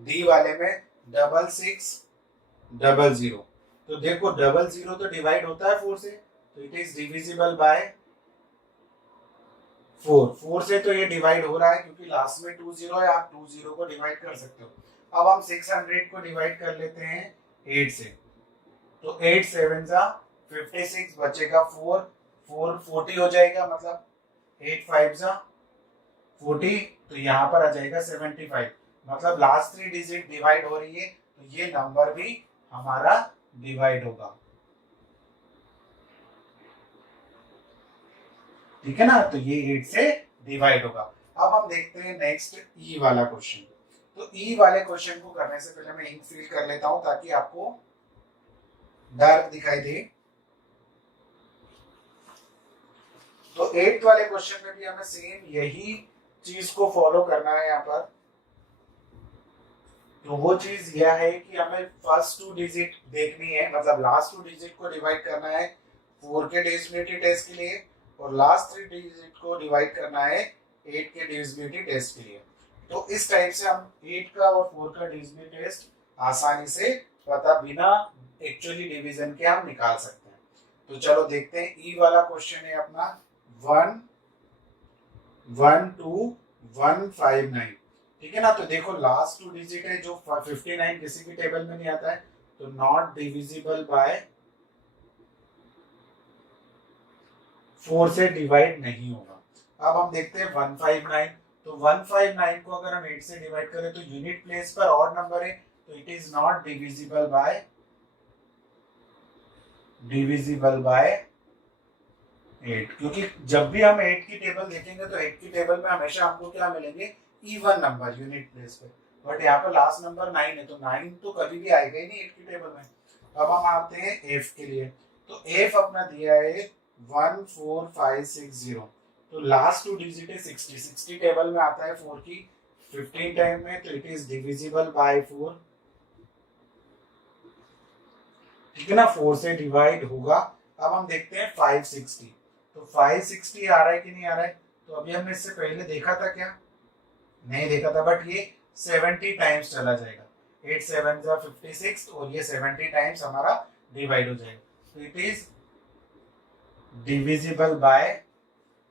डी वाले में 6600। तो देखो 00 तो डिवाइड होता है 4 से, तो इट इज डिविजिबल बाय 4। 4 से तो ये डिवाइड हो रहा है क्योंकि लास्ट में 20 है, आप 20 को डिवाइड कर सकते हो। अब हम 600 को डिवाइड कर लेते हैं 8 से। तो 8 7 जा 56, बचेगा 4 4 40 हो जाएगा, मतलब 8 5 जा 40, तो यहाँ पर आ जाएगा 75। मतलब लास्ट 3 डिजिट डिवाइड हो रही है, तो ये नंबर भी हमारा डिवाइड होगा। ठीक है ना। तो ये 8 से डिवाइड होगा। अब हम देखते हैं नेक्स्ट ई वाला क्वेश्चन। तो ई वाले क्वेश्चन को करने से पहले मैं इंक फिल कर लेता हूं ताकि आपको डार्क दिखाई दे। तो 8th वाले क्वेश्चन में भी हमें सेम यही चीज को फॉलो करना है यहाँ पर। तो वो चीज यह है कि हमें फर्स्ट 2 डिजिट देखनी है, मतलब लास्ट 2 डिजिट को डिवाइड करना है 4 के डिविजिबिलिटी टेस्ट के लिए, और लास्ट 3 डिजिट को डिवाइड करना है 8 के डिविजिबिलिटी टेस्ट के लिए। तो इस टाइप से हम 8 का और 4 का डिविजिबिलिटी टेस्ट आसानी से पता बिना एक्चुअली डिवीजन के हम निकाल सकते हैं। तो चलो देखते हैं। ई वाला क्वेश्चन है अपना 112159। ठीक है ना। तो देखो लास्ट 2 डिजिट है जो 59 किसी की टेबल में नहीं आता है, तो नॉट डिविजिबल बाय 4 से डिवाइड नहीं होगा। अब हम देखते हैं 159। तो 159 को अगर हम 8 से डिवाइड करें तो यूनिट प्लेस पर ऑड नंबर है, तो it is not divisible by 8, क्योंकि जब भी हम 8 की टेबल देखेंगे तो 8 की टेबल में हमेशा हमको क्या मिलेंगे? इवन नंबर यूनिट प्लेस पे। बट यहाँ पर लास्ट नंबर 9 है, तो 9 तो कभी भी आएगा ही नहीं 8 की टेबल में। अब हम आते हैं एफ के लिए। तो एफ अपना दिया है 14560। तो लास्ट 2 डिजिट है 60। 60 टेबल में आता है 4 की 15 टाइम में, तो इट इज डिविजिबल बाय 4। ठीक है ना। 4 से डिवाइड होगा। अब हम देखते हैं 560। तो 560 आ रहा है कि नहीं आ रहा है? तो अभी हमने इससे पहले देखा था क्या? नहीं देखा था, बट ये 70 टाइम्स चला जाएगा। 8 7 जा 56 और ये 70 टाइम्स हमारा डिवाइड हो जाएगा। तो इट इज डिविजिबल बाय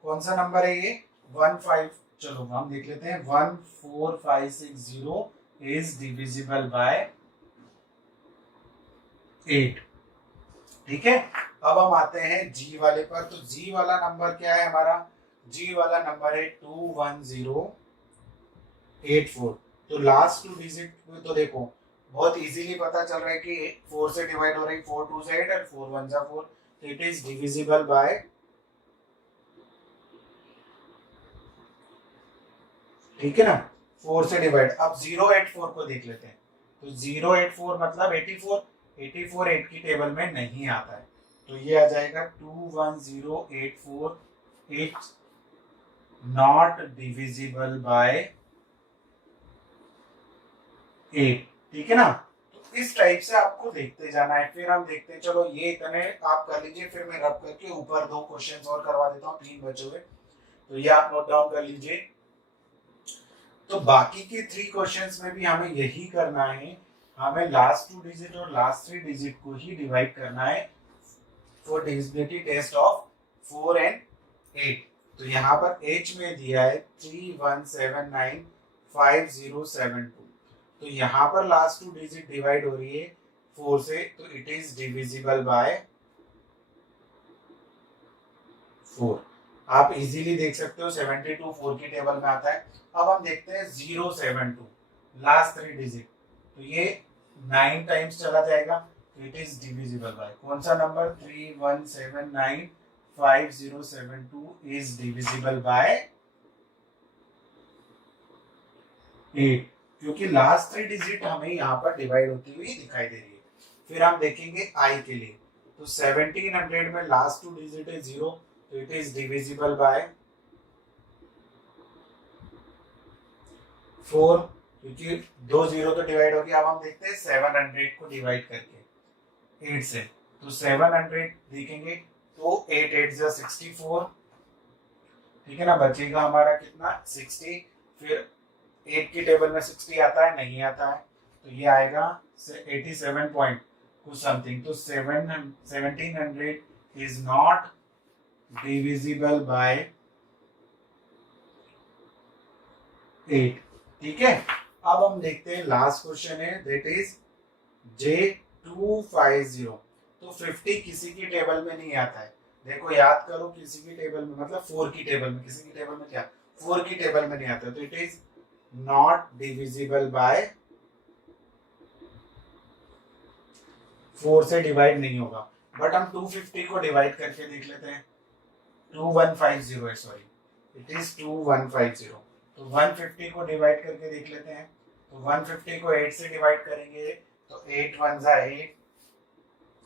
कौन सा नंबर है ये 15, चलो हम देख लेते हैं 14560 इज डिविजिबल बाय 8। ठीक है, अब हम आते हैं जी वाले पर। तो जी वाला नंबर क्या है हमारा, जी वाला नंबर है 21084। तो लास्ट 2 डिजिट में तो देखो बहुत इजीली पता चल रहा है कि 4 से डिवाइड हो रही, 4 2 से 8 और 4 1 जा 4। तो इट इज डिविजिबल बाय, ठीक है ना, 4 से डिवाइड। अब 084 को देख लेते हैं। तो 084 मतलब 84, 84 8 की टेबल में नहीं आता है, तो ये आ जाएगा 21084 इट नॉट डिविजिबल बाय 8। ठीक है ना, तो इस टाइप से आपको देखते जाना है। फिर हम देखते हैं, चलो ये इतने आप कर लीजिए, फिर मैं रब करके ऊपर 2 क्वेश्चंस और करवा देता हूँ, 3 बचे हुए, तो ये आप नोट डाउन कर लीजिए। तो बाकी के 3 क्वेश्चंस में भी हमें यही करना है, हमें लास्ट 2 डिजिट और लास्ट 3 डिजिट को ही डिवाइड करना है for divisibility test of 4 and 8। तो यहाँ पर H में दिया है 31795072। तो यहाँ पर लास्ट 2 डिजिट डिवाइड हो रही है 4 से, तो इट इज डिविजिबल बाय 4। आप इजीली देख सकते हो 72 4 की टेबल में आता है। अब हम देखते हैं 072 लास्ट 3 डिजिट, तो ये 9 टाइम्स चला जाएगा, तो इट इज डिविजिबल बाय कौन सा नंबर 31795072 इज डिविजिबल बाय 8, क्योंकि लास्ट 3 डिजिट हमें यहाँ पर डिवाइड होती हुई दिखाई दे रही है। फिर हम देखेंगे आई के लिए, तो 1700 में लास्ट 2 डिजिट है 0, तो इट इज डिविजिबल बाय 4, क्योंकि 2 0 तो डिवाइड हो गया। अब हम देखते हैं 700 को डिवाइड करके 8 से, तो 700 देखेंगे तो 8 8 जा 64, ठीक है ना, बचेगा हमारा कितना 60। फिर 8 की टेबल में 60 आता है, नहीं आता है, तो ये आएगा 87 पॉइंट कुछ समथिंग। तो 1700 इज नॉट डिविजिबल बाय 8। ठीक है, अब हम देखते हैं लास्ट क्वेश्चन है, दैट इज J250। तो 50 किसी की टेबल में नहीं आता है, देखो याद करो, किसी की टेबल में मतलब 4 की टेबल में, किसी की टेबल में क्या 4 की टेबल में नहीं आता, तो it is not divisible by 4 से डिवाइड नहीं होगा। बट हम 250 को डिवाइड करके देख लेते हैं, 2150 है, सॉरी इट इज 2150। तो 150 को डिवाइड करके देख लेते हैं, तो 150 को 8 से डिवाइड करेंगे, तो 8 1 जा 8,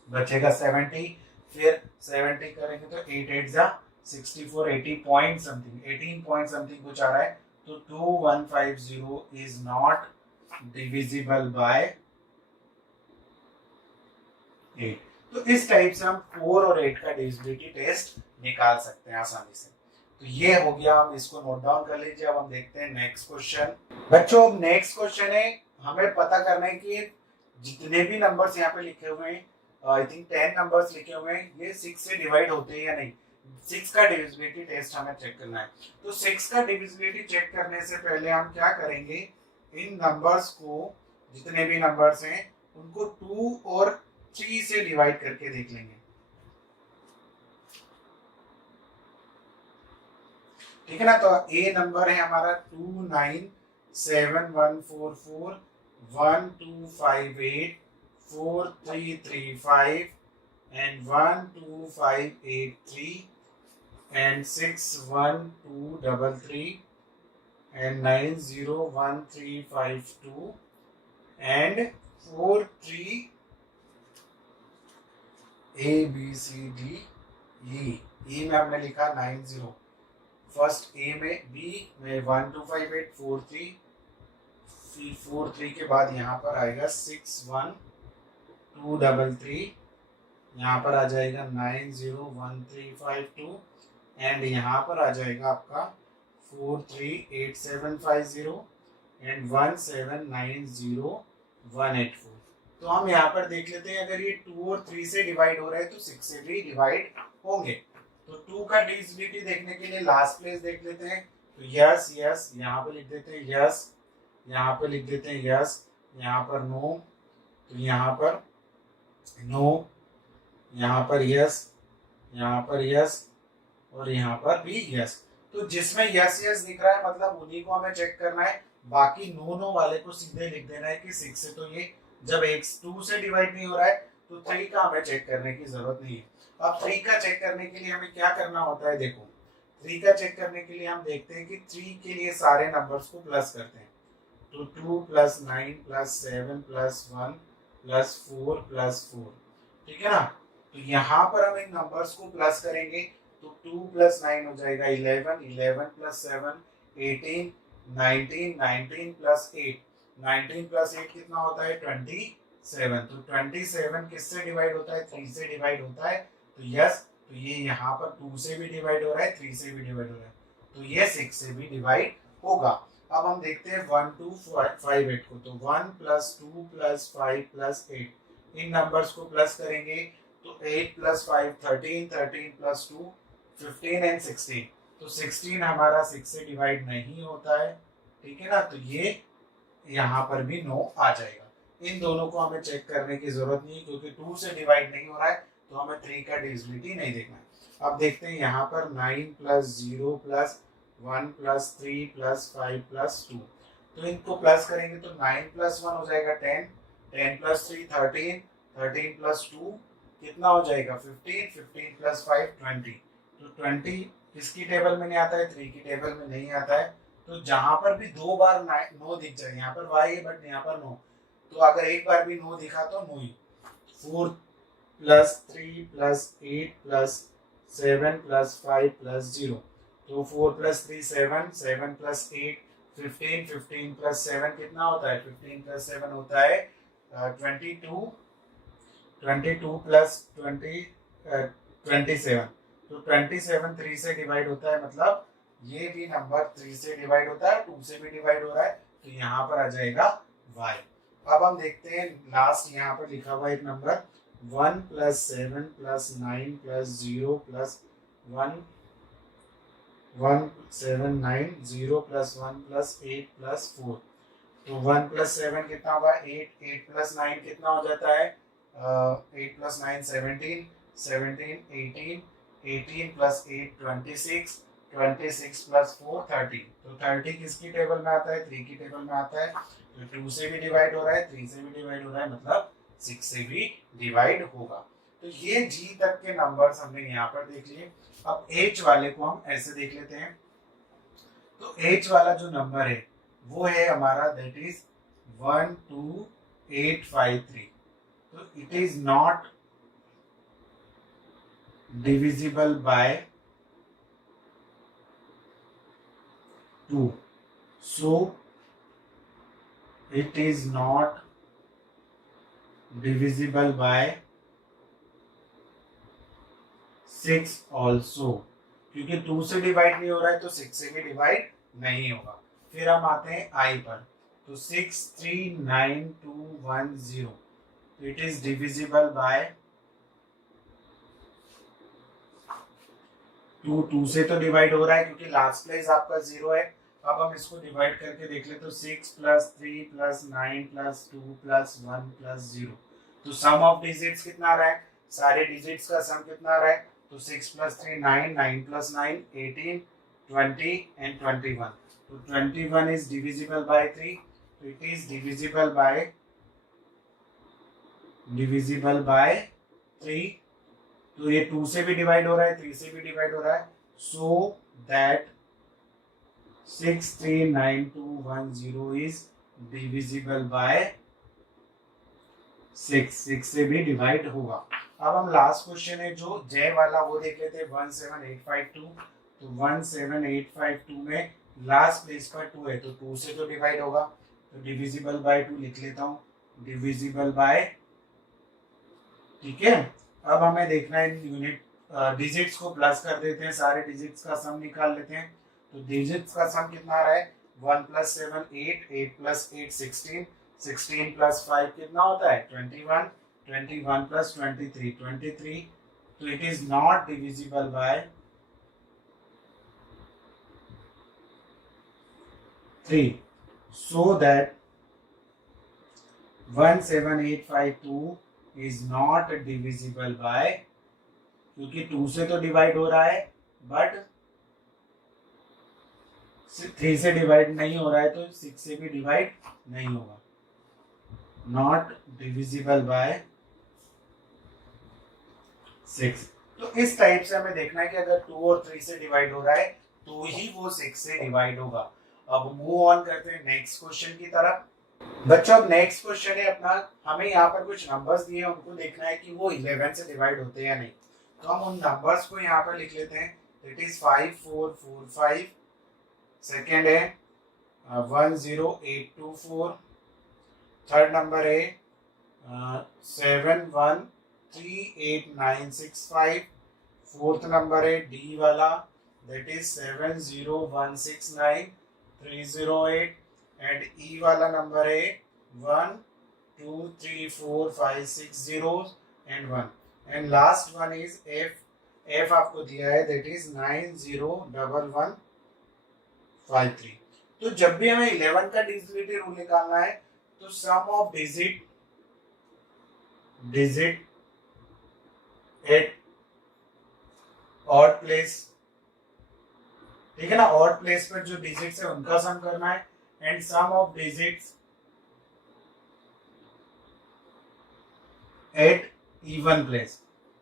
बचेगा 70। फिर 70 करेंगे तो 8 8 जा 64, 80 पॉइंट समथिंग, 18 पॉइंट समथिंग कुछ आ रहा है, तो 2150 इज नॉट डिविजिबल बाय 8। तो इस टाइप से हम 4 और 8 का डिविजिबिलिटी टेस्ट निकाल सकते हैं आसानी से। तो ये हो गया, हम इसको नोट डाउन कर लीजिए। अब हम देखते हैं नेक्स्ट क्वेश्चन। बच्चों नेक्स्ट क्वेश्चन है, हमें पता करना है कि जितने भी नंबर्स यहाँ पे लिखे हुए हैं, आई थिंक 10 नंबर्स लिखे हुए हैं, ये 6 से डिवाइड होते हैं या नहीं। 6 का डिविजिबिलिटी टेस्ट हमें चेक करना है। तो 6 का डिविजिबिलिटी चेक करने से पहले हम क्या करेंगे, इन नंबर्स को, जितने भी नंबर्स हैं उनको 2 और 3 से डिवाइड करके देख लेंगे। ठीक है ना, तो ए नंबर है हमारा 297144 1258 4335 and 12583 and 61233 and 901352 and 43 A B C D E। E में हमने लिखा 90, फर्स्ट ए में, बी में 125843, 43 के बाद यहाँ पर आएगा 61233, यहाँ पर आ जाएगा 901352 एंड यहाँ पर आ जाएगा आपका 438750 एंड 1790184। तो हम यहाँ पर देख लेते हैं, अगर ये 2 और 3 से डिवाइड हो रहा है तो 6 से भी डिवाइड होंगे। तो 2 का डिविजिबिलिटी देखने के लिए लास्ट प्लेस देख लेते हैं। तो यस यस यहाँ पे लिख देते हैं यस, यहाँ पे लिख देते हैं यस, यहाँ पर नो, तो यहाँ पर नो, यहाँ पर यस, यहाँ पर यस और यहाँ पर भी यस। तो जिसमें यस यस दिख रहा है मतलब उन्हीं को हमें चेक करना है, बाकी नो नो वाले को सीधे लिख देना है कि 6 से तो ये जब x2 से डिवाइड नहीं हो रहा है तो 3 का हमें चेक करने की जरूरत नहीं है। अब 3 का चेक करने के लिए हमें क्या करना होता है, देखो 3 का चेक करने के लिए हम देखते हैं कि 3 के लिए सारे नंबर्स को प्लस करते हैं। तो 2 + 9 + 7 + 1 + 4 + 4, ठीक है ना। तो यहाँ पर हम इन नंबर्स को प्लस करेंगे तो 2 + 9 हो जाएगा 11, 11 + 7 18, 19, 19 + 8, 19 + 8 कितना होता है 27। तो 27 किससे डिवाइड होता है 3 से डिवाइड होता है। तो यस, तो ये यहाँ पर 2 से भी डिवाइड हो रहा है, 3 से भी डिवाइड हो रहा है, तो ये 6 से भी डिवाइड होगा। अब हम देखते हैं 1 2 5 8 को। तो 1 + 2 + 5 + 8, इन नंबर्स को प्लस करेंगे तो 8 + 5 13, 13 + 2 15 एंड 16। तो 16 हमारा 6 से डिवाइड नहीं होता है, ठीक है ना। तो ये यहाँ पर भी नो आ जाएगा। इन दोनों को हमें चेक करने की जरूरत नहीं क्योंकि 2 से डिवाइड नहीं हो रहा है, तो हमें 3 का डिविजिबिलिटी नहीं देखना है। अब देखते हैं यहाँ पर 9 + 0 + 1 + 3 + 5 + 2, तो इनको प्लस करेंगे तो 9 + 1 हो जाएगा 10, 10 + 3 13, 13 + 2 कितना हो जाएगा 15, 15 + 5 20। तो 20 किसकी टेबल में नहीं आता है 3 की टेबल में नहीं आता है। तो जहां पर भी 2 बार नो दिख जाए, यहाँ पर वाई है बट यहाँ पर नो, तो अगर एक बार भी नो दिखा तो नो ही। 4 + 3 + 8 + 7 + 5 + 0, तो 4 + 3 7, 7 + 8 15, 15 + 7 कितना होता है 15 + 7 होता है 22, 22 + 20 27। तो 27 3 से डिवाइड होता है, मतलब ये भी नंबर 3 से डिवाइड होता है, 2 से भी डिवाइड हो रहा है, तो यहाँ पर आ जाएगा y। अब हम देखते हैं लास्ट यहाँ पर लिखा हुआ एक नंबर 1 + 7 + 9 + 0 + 1 1 7 9 0 + 1 + 8 + 4। तो 1 + 7 कितना होगा 8, 8 + 9 कितना हो जाता है 8 + 9 17, 17 18, 18 + 8 26, 26 + 4 30। तो 30 किसकी टेबल में आता है 3 की टेबल में आता है। तो 2 से भी डिवाइड हो रहा है, 3 से भी डिवाइड हो रहा है, मतलब 6 से भी डिवाइड होगा। तो ये जी तक के नंबर्स हमने यहाँ पर देख लिए। अब एच वाले को हम ऐसे देख लेते हैं। तो एच वाला जो नंबर है वो है हमारा दैट इज 12853। तो it is not divisible by 2, so it is not divisible by 6 also, क्योंकि 2 से डिवाइड नहीं हो रहा है तो 6 से भी डिवाइड नहीं होगा। फिर हम आते हैं आई पर। तो 639210, तो इट इज डिविजिबल बाय 2, 2 से तो डिवाइड हो रहा है क्योंकि लास्ट प्लेस आपका 0 है। अब हम इसको डिवाइड करके देख ले तो 6 + 3 + 9 + 2 + 1 + 0। तो सम ऑफ डिजिट्स कितना आ रहा है, सारे डिजिट्स का सम कितना आ रहा है। तो 6 + 3 9, 9 + 9 18, 20 एंड 21। तो 21 इज डिविजिबल बाय 3, तो इट इज डिविजिबल बाय 3। तो ये 2 से भी डिवाइड हो रहा है, 3 से भी डिवाइड हो रहा है, so that 639210 is divisible bye 6, 6 से भी डिवाइड होगा। अब हम लास्ट क्वेश्चन है जो जय वाला वो देख लेते हैं 17852। तो 17852 में लास्ट प्लेस पर 2 है, तो 2 से तो डिवाइड होगा, तो डिविजिबल बाय 2 लिख लेता हूँ, डिविजिबल बाय, ठीक है। अब हमें देखना है यूनिट डिजिट्स को प्लस कर देते हैं, सारे डिजिट्स का सम निकाल लेते हैं। तो डिजिट्स का सम कितना आ रहा है 1 + 7 8, 8 + 8 16, 16 प्लस 5 कितना होता है 21, 21 प्लस 23 23, तो it is not divisible by 3, so that 17852 is not divisible by, क्योंकि 2 से तो डिवाइड हो रहा है बट 3 से डिवाइड नहीं हो रहा है, तो 6 से भी डिवाइड नहीं होगा, नॉट डिविजिबल बाय 6। तो इस टाइप से हमें देखना है कि अगर 2 और 3 से डिवाइड हो रहा है तो ही वो 6 से डिवाइड होगा। अब मूव ऑन करते हैं नेक्स्ट क्वेश्चन की तरफ। बच्चों अब नेक्स्ट क्वेश्चन है अपना, हमें यहाँ पर कुछ नंबर्स दिए हैं, उनको देखना है कि वो 11 से डिवाइड होते हैं या नहीं। तो हम उन नंबर्स को यहाँ पर लिख लेते हैं। इट इज 5 4 4 5, सेकेंड है 10824, थर्ड नंबर है 713895, फोर्थ नंबर है डी वाला दैट इज 70169 एंड ई वाला नंबर है 1 2 3 4 5 6 zeros and 1, and last one is F. F आपको दिया है दैट इज 901153। तो जब भी हमें 11 का डिविजिबिलिटी रूल निकालना है तो sum of digit at odd place, ठीक है ना, ऑड प्लेस पर जो डिजिट्स है उनका सम करना है, and sum of digits at even place,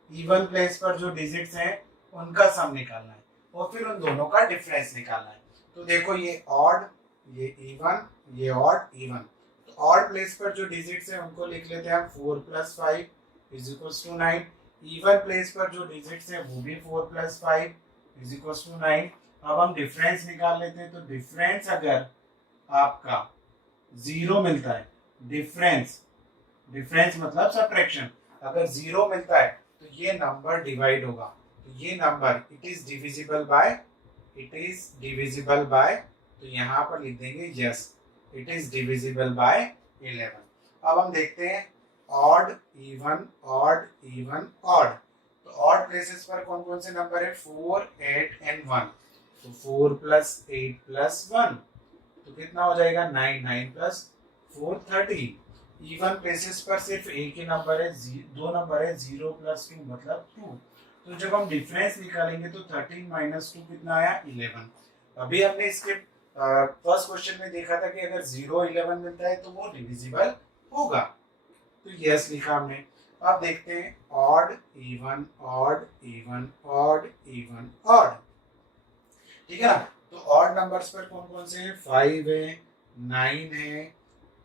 even place पर जो डिजिट्स हैं उनका सम निकालना है, और फिर उन दोनों का डिफरेंस निकालना है। तो देखो ये ऑड, ये इवन, ये ऑड इवन। तो ऑड प्लेस पर जो डिजिट्स हैं उनको लिख लेते हैं हम 4 + 5 = 9। इवन प्लेस पर जो डिजिट्स हैं वो भी 4 + 5 = 9। अब हम डिफरेंस निकाल लेते हैं। तो डिफरेंस अगर आपका 0 मिलता है, डिफरेंस मतलब सब्ट्रैक्शन, अगर 0 मिलता है तो ये नंबर डिवाइड होगा। तो ये number it is divisible bye, तो यहाँ पर लिख देंगे yes it is divisible by 11। अब हम देखते हैं odd even odd even odd. तो ऑड प्लेसेस पर कौन कौन से नंबर है 4 8 एंड 1। तो 4 + 8 + 1 तो कितना हो जाएगा 9 9 + 4 13। इवन प्लेसेस पर सिर्फ एक ही नंबर है, दो नंबर है 0 + 2 मतलब 2। तो जब हम डिफरेंस निकालेंगे तो 13 - 2 कितना आया 11। अभी हमने इसके फर्स्ट क्वेश्चन में देखा था कि अगर 0 11 मिलता है तो वो डिविजिबल होगा, तो यस लिखा हमने। अब देखते हैं odd even odd even odd even odd, ठीक है ना। तो ऑड नंबर्स पर कौन कौन से हैं 5 है 9 है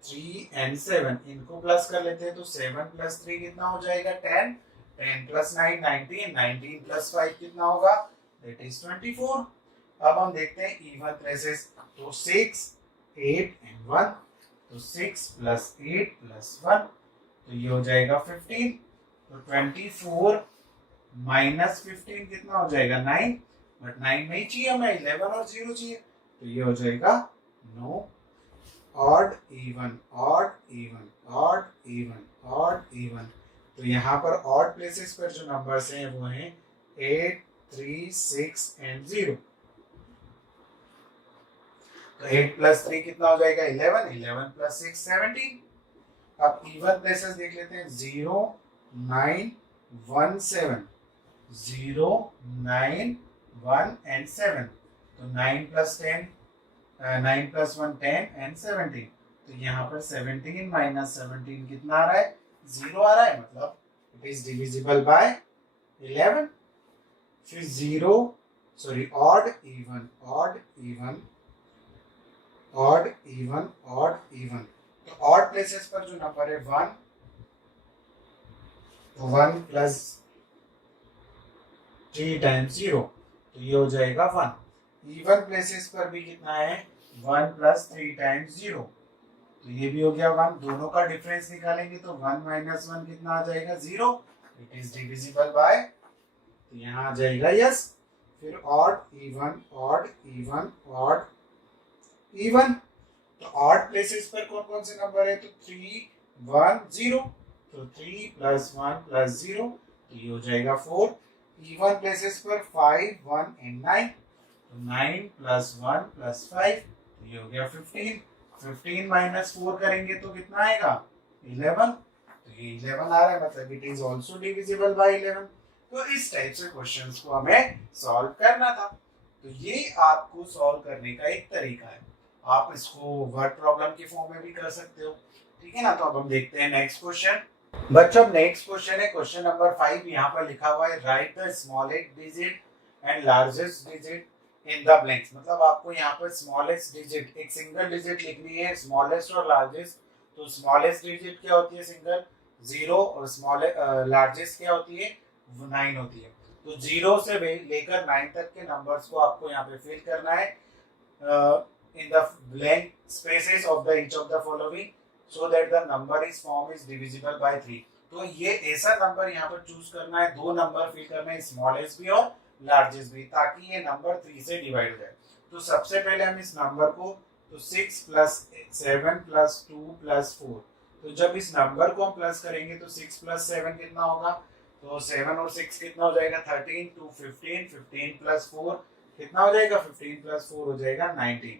3 एंड 7, इनको प्लस कर लेते हैं। तो 7 + 3 कितना हो जाएगा 10, 10 + 9 19, 19 + 5 कितना होगा दैट इज 24। अब हम देखते हैं इवन प्लेसेस। तो 6 8 एंड 1, तो 6 + 8 + 1 तो ये हो जाएगा 15। तो 24 - 15 कितना हो जाएगा 9, बट 9 नहीं चाहिए हमें, 11 और 0 चाहिए, तो ये हो जाएगा नो। Odd even odd even odd even odd even. तो यहाँ पर ऑड प्लेसेस पर जो नंबर्स हैं वो हैं 8 3 6 एंड 0। तो 8 + 3 कितना हो जाएगा 11, 11 + 6 17। अब इवन प्लेसेस देख लेते हैं 0 9 1 7, 0 9 1 एंड 7। तो 9 + 10 9 + 1 10 एंड 17। तो यहाँ पर 17 - 17 कितना आ रहा है 0 आ रहा है, मतलब इट इज डिविजिबल बाय 11। फिर 0 sorry odd even odd even odd even odd even. तो ऑड प्लेसेस पर जो नंबर है 1, तो 1 + 3 × 0 तो ये हो जाएगा 1। इवन प्लेसेस पर भी कितना है 1 + 3 × 0 तो ये भी हो गया 1। दोनों का डिफरेंस निकालेंगे तो 1 - 1 कितना आ जाएगा 0, इट इज डिविजिबल बाय, तो यहाँ आ जाएगा यस। फिर odd even odd even odd even. तो ऑड प्लेसेस पर कौन कौन से नंबर है, तो 3 1 0, तो 3 प्लस 1 प्लस 0, तो ये हो जाएगा 4। इवन प्लेसेस पर 5 1 एंड 9, तो 9 प्लस 1 प्लस 5, तो ये हो गया 15। 15 माइनस 4 करेंगे तो कितना आएगा, 11। तो ये 11 आ रहा है, मतलब it is also divisible by 11। तो इस टाइप से क्वेश्चंस को हमें सॉल्व करना था। तो ये आपको सॉल्व करने का एक तरीका है। आप इसको वर्ड प्रॉब्लम की फॉर्म में भी कर सकते हो, ठीक है ना। तो अब हम देखते हैं नेक्स्ट क्वेश्चन। बच्चों नेक्स्ट क्वेश्चन है क्वेश्चन नंबर 5। यहाँ पर लिखा हुआ है right the smallest digit and largest digit in the blanks. मतलब आपको यहाँ पर स्मॉलेस्ट डिजिट, एक सिंगल डिजिट लिखनी है, स्मॉलेस्ट और लार्जेस्ट। तो स्मॉलेस्ट डिजिट क्या होती है, सिंगल 0, और लार्जेस्ट क्या होती है, 9 होती है। तो 0 से लेकर 9 तक के नंबर्स को आपको यहाँ पे फिल करना है in the blank spaces of the each of the following so that the number is form is divisible by 3। तो ये ऐसा नंबर यहाँ पर चूज करना है, दो नंबर फिल करना है, स्मॉलेस्ट भी और लार्जेस्ट भी, ताकि ये नंबर 3 से डिवाइड हो जाए। तो सबसे पहले हम इस नंबर को, तो 6 प्लस 7 प्लस 2 प्लस 4, तो जब इस नंबर को हम प्लस करेंगे तो 6 प्लस 7 कितना होगा, तो 7 और 6 कितना हो जाएगा, 13, 2 15, 15 प्लस 4 कितना हो जाएगा, 15 प्लस 4 हो जाएगा 19।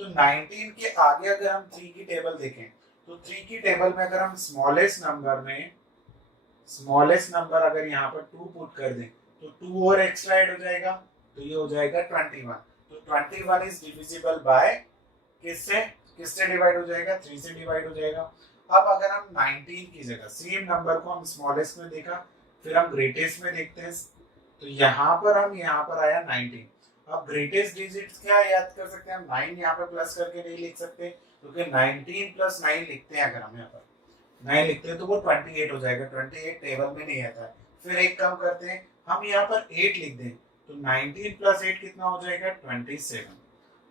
तो 19 के आगे अगर हम 3 की टेबल देखें, तो 3 की टेबल में अगर हम स्मॉलेस्ट नंबर अगर यहाँ पर 2 पुट कर दें, तो 2 और एक्स्ट्रा ऐड हो जाएगा, तो ये हो जाएगा 21। तो 21 इज डिविजिबल बाय किससे डिवाइड हो जाएगा, 3 से डिवाइड हो जाएगा। अब अगर हम 19 की जगह सेम नंबर को हम स्मॉलेस्ट में देखा, फिर हम ग्रेटेस्ट में देखते हैं, तो यहाँ पर आया 19। अब ग्रेटेस्ट डिजिट्स क्या याद कर सकते हैं हम, 9 यहाँ पे प्लस करके नहीं लिख सकते, क्योंकि 19 प्लस 9 लिखते हैं, अगर हम यहाँ पर 9 लिखते हैं तो वो 28 हो जाएगा, 28 टेबल में नहीं आता है। फिर एक काम करते हैं, हम यहाँ पर 8 लिख दें, तो 19 प्लस 8 कितना हो जाएगा, 27।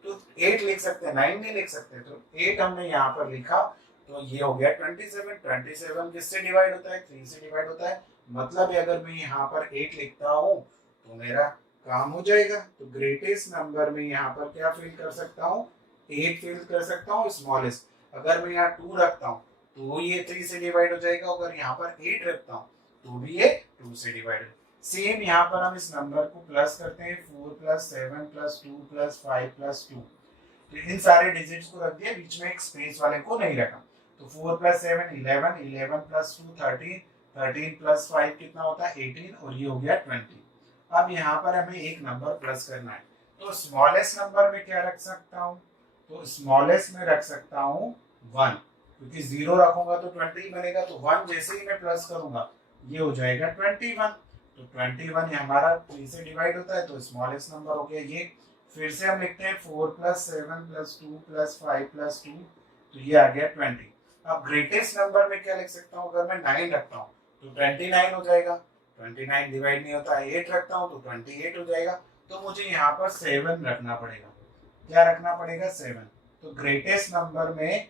तो 8 लिख सकते हैं, 9 नहीं लिख सकते, तो 8 हमने यहाँ पर लिखा, तो ये हो गया 27। 27 किससे डिवाइड होता है, 3 से डिवाइड होता है। मतलब अगर मैं यहाँ पर 8 लिखता हूँ तो मेरा काम हो जाएगा। तो ग्रेटेस्ट नंबर में यहाँ पर क्या फिल कर सकता हूँ, 8 फिल कर सकता हूँ, स्मॉलेस्ट। अगर मैं यहाँ 2 रखता हूँ तो ये 3 से डिवाइड हो जाएगा, अगर यहाँ पर 8 रखता हूँ तो भी ये 2 से डिवाइड हो। सेम यहाँ पर हम इस नंबर को प्लस करते हैं, 4 प्लस 7 प्लस 2 प्लस 5 प्लस 2। तो इन सारे डिजिट्स को रख दिया, बीच में एक स्पेस वाले को नहीं रखा। तो 4 प्लस 7 11, 11 प्लस 2 13, 13 प्लस 5 कितना होता है, 18, और ये हो गया 20। अब यहाँ पर हमें एक नंबर प्लस करना है, तो स्मॉलेस्ट नंबर में क्या रख सकता हूँ, तो स्मॉलेस्ट में रख सकता हूँ 1, क्योंकि 0 रखूंगा तो 20 बनेगा, तो 1 जैसे ही मैं प्लस करूंगा ये हो जाएगा 21। तो 21 ये हमारा 3 से डिवाइड होता है, तो स्मॉलेस्ट नंबर हो गया ये। फिर से हम लिखते हैं 4 प्लस 7 प्लस 2 प्लस 5 प्लस 2, तो ये आ गया 20। अब ग्रेटेस्ट नंबर में क्या लिख सकता हूँ, अगर मैं 9 रखता हूँ तो 29 हो जाएगा, 29 डिवाइड नहीं होता है, 8 रखता हूँ तो 28 हो जाएगा। तो मुझे यहाँ पर 7 रखना पड़ेगा, क्या रखना पड़ेगा, 7। तो ग्रेटेस्ट नंबर में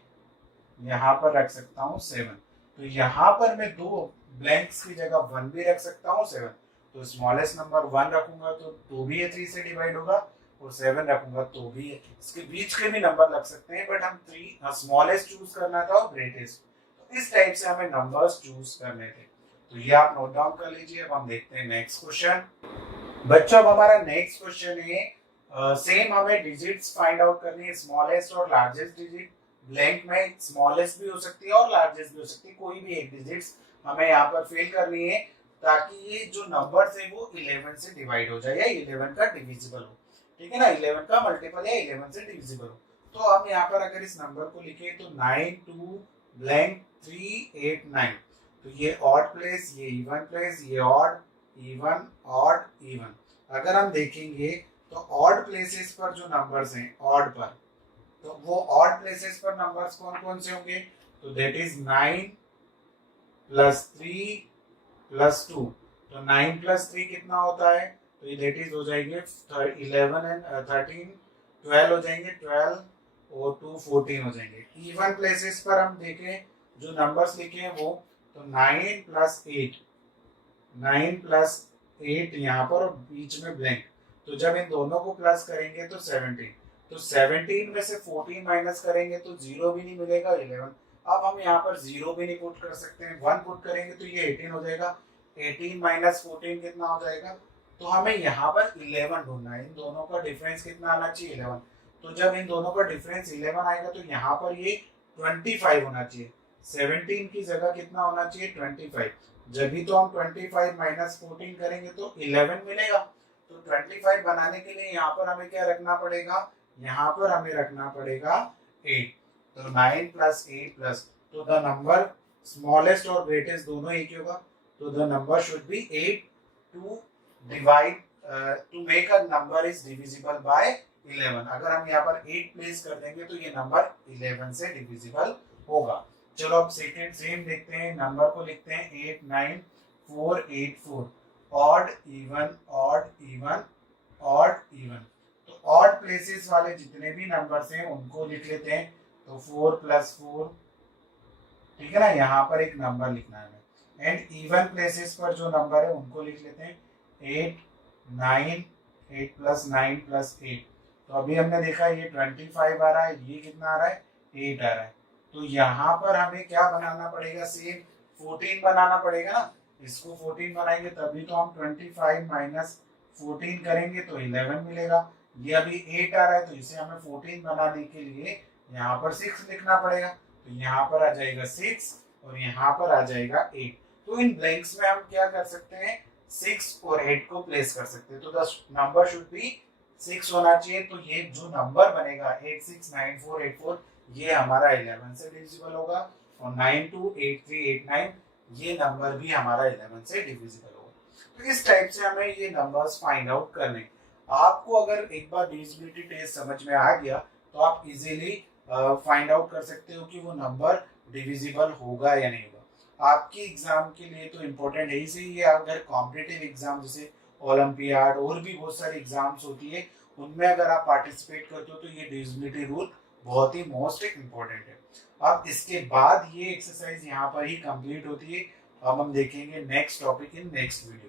यहाँ पर रख सकता हूँ 7। तो यहाँ पर मैं 2 ब्लैंक्स की जगह 1 भी रख सकता हूँ, 7। तो स्मॉलेस्ट नंबर 1 रखूंगा तो भी ये 3 से डिवाइड होगा, और 7 रखूंगा तो भी। इसके बीच के भी नंबर लग सकते हैं, बट हम 3 स्मॉलेस्ट चूज करना था और ग्रेटेस्ट। तो इस टाइप से हमें नंबर्स चूज करने थे। तो ये आप नोट डाउन कर लीजिए। अब हम देखते हैं नेक्स्ट क्वेश्चन। बच्चों अब हमारा नेक्स्ट क्वेश्चन है सेम हमें डिजिट्स फाइंड आउट करनी है, स्मॉलेस्ट और लार्जेस्ट डिजिट। ब्लैंक में स्मॉलेस्ट भी हो सकती है और लार्जेस्ट भी हो सकती है, कोई भी एक डिजिट्स हमें यहाँ पर फिल करनी है, ताकि ये जो नंबर्स है वो 11 से डिवाइड हो जाए या 11 का डिविजिबल हो, ठीक है ना, 11 का मल्टीपल या 11 से डिविजिबल हो। तो हम यहाँ पर अगर इस नंबर को लिखे तो 9 2 ब्लैंक 3 8 9, तो ये ऑड प्लेस, ये इवन प्लेस, ये ऑड इवन ऑड इवन। अगर हम देखेंगे तो ऑड प्लेसेस पर जो नंबर्स हैं ऑड पर, तो वो ऑड प्लेसेस पर नंबर्स कौन कौन से होंगे, तो दैट इज 9 प्लस 3 प्लस 2। तो 9 प्लस 3 कितना होता है, तो दैट इज हो जाएंगे 11 एंड 13 12 हो जाएंगे, 12 और 2 14 हो जाएंगे। इवन प्लेसेस पर हम देखें जो नंबर्स लिखे हैं वो, तो 9 प्लस 8, 9 प्लस 8 यहाँ पर और बीच में ब्लैंक, तो जब इन दोनों को प्लस करेंगे तो 17। तो 17 में से 14 माइनस करेंगे तो 0 भी नहीं मिलेगा, 11। अब हम यहाँ पर 0 भी नहीं पुट कर सकते हैं, 1 पुट करेंगे तो ये 18 हो जाएगा। 18 माइनस 14 कितना हो जाएगा? तो हमें यहाँ पर 11 ढूंढना है। इन दोनों का डिफरेंस कितना आना चाहिए? 11। तो जब इन दोनों का डिफरेंस 11 आएगा तो यहाँ पर ये 25 होना चाहिए। 17 की जगह कितना होना चाहिए? 25। जब भी तो हम 25 माइनस 14 करेंगे तो 11 मिलेगा। तो 25 बनाने के लिए यहाँ पर हमें क्या रखना पड़ेगा? यहाँ पर हमें रखना पड़ेगा 8। तो 9 प्लस 8 प्लस, तो द नंबर स्मॉलेस्ट और ग्रेटेस्ट दोनों एक ही होगा। तो the number should be 8 to divide to make a number is divisible by 11। अगर हम यहाँ पर 8 प्लेस कर देंगे तो ये नंबर 11 से डिविजिबल होगा। चलो अब सेकंड सेम देखते हैं, नंबर को लिखते हैं 8 9 4 8 4। Odd even odd even odd even. तो ऑड प्लेसेस वाले जितने भी नंबर्स हैं उनको लिख लेते हैं। तो 4 प्लस 4, ठीक है ना, यहाँ पर एक नंबर लिखना है। एंड इवन प्लेसेस पर जो नंबर है उनको लिख लेते हैं 8 9 8 प्लस 9 प्लस 8। तो अभी हमने देखा ये 25 आ रहा है, ये कितना आ रहा है? 8 आ रहा है। तो यहाँ पर हमें क्या बनाना पड़ेगा? सेम 14 बनाना पड़ेगा ना। इसको 14 बनाएंगे तभी तो हम 25 माइनस 14 करेंगे तो 11 मिलेगा। ये अभी 8 आ रहा है तो इसे हमें 14 बनाने के लिए यहाँ पर 6 लिखना पड़ेगा। तो यहाँ पर आ जाएगा 6 और यहाँ पर आ जाएगा 8। तो इन ब्लैंक्स में हम क्या कर सकते हैं? 6 और 8 को प्लेस कर सकते हैं। तो द नंबर शुड बी 6 होना चाहिए। तो ये जो नंबर बनेगा 869484, ये हमारा 11 से डिविजिबल होगा। और 928389, ये नंबर भी हमारा 11 से डिविजिबल होगा। तो इस टाइप से हमें ये नंबर्स फाइंड आउट करने। आपको अगर एक बार डिविजिबिलिटी टेस्ट समझ में आ गया तो आप इजीली फाइंड आउट कर सकते हो कि वो नंबर डिविजिबल होगा या नहीं होगा। आपकी एग्जाम के लिए तो इम्पोर्टेंट है ही ये। अगर कॉम्पिटिटिव एग्जाम जैसे ओलंपियाड और भी बहुत सारी एग्जाम्स होती है, उनमें अगर आप पार्टिसिपेट करते हो तो ये डिविजिबिलिटी रूल बहुत ही मोस्ट इम्पोर्टेंट है। अब इसके बाद ये एक्सरसाइज यहाँ पर ही कंप्लीट होती है। अब हम देखेंगे next topic in next video.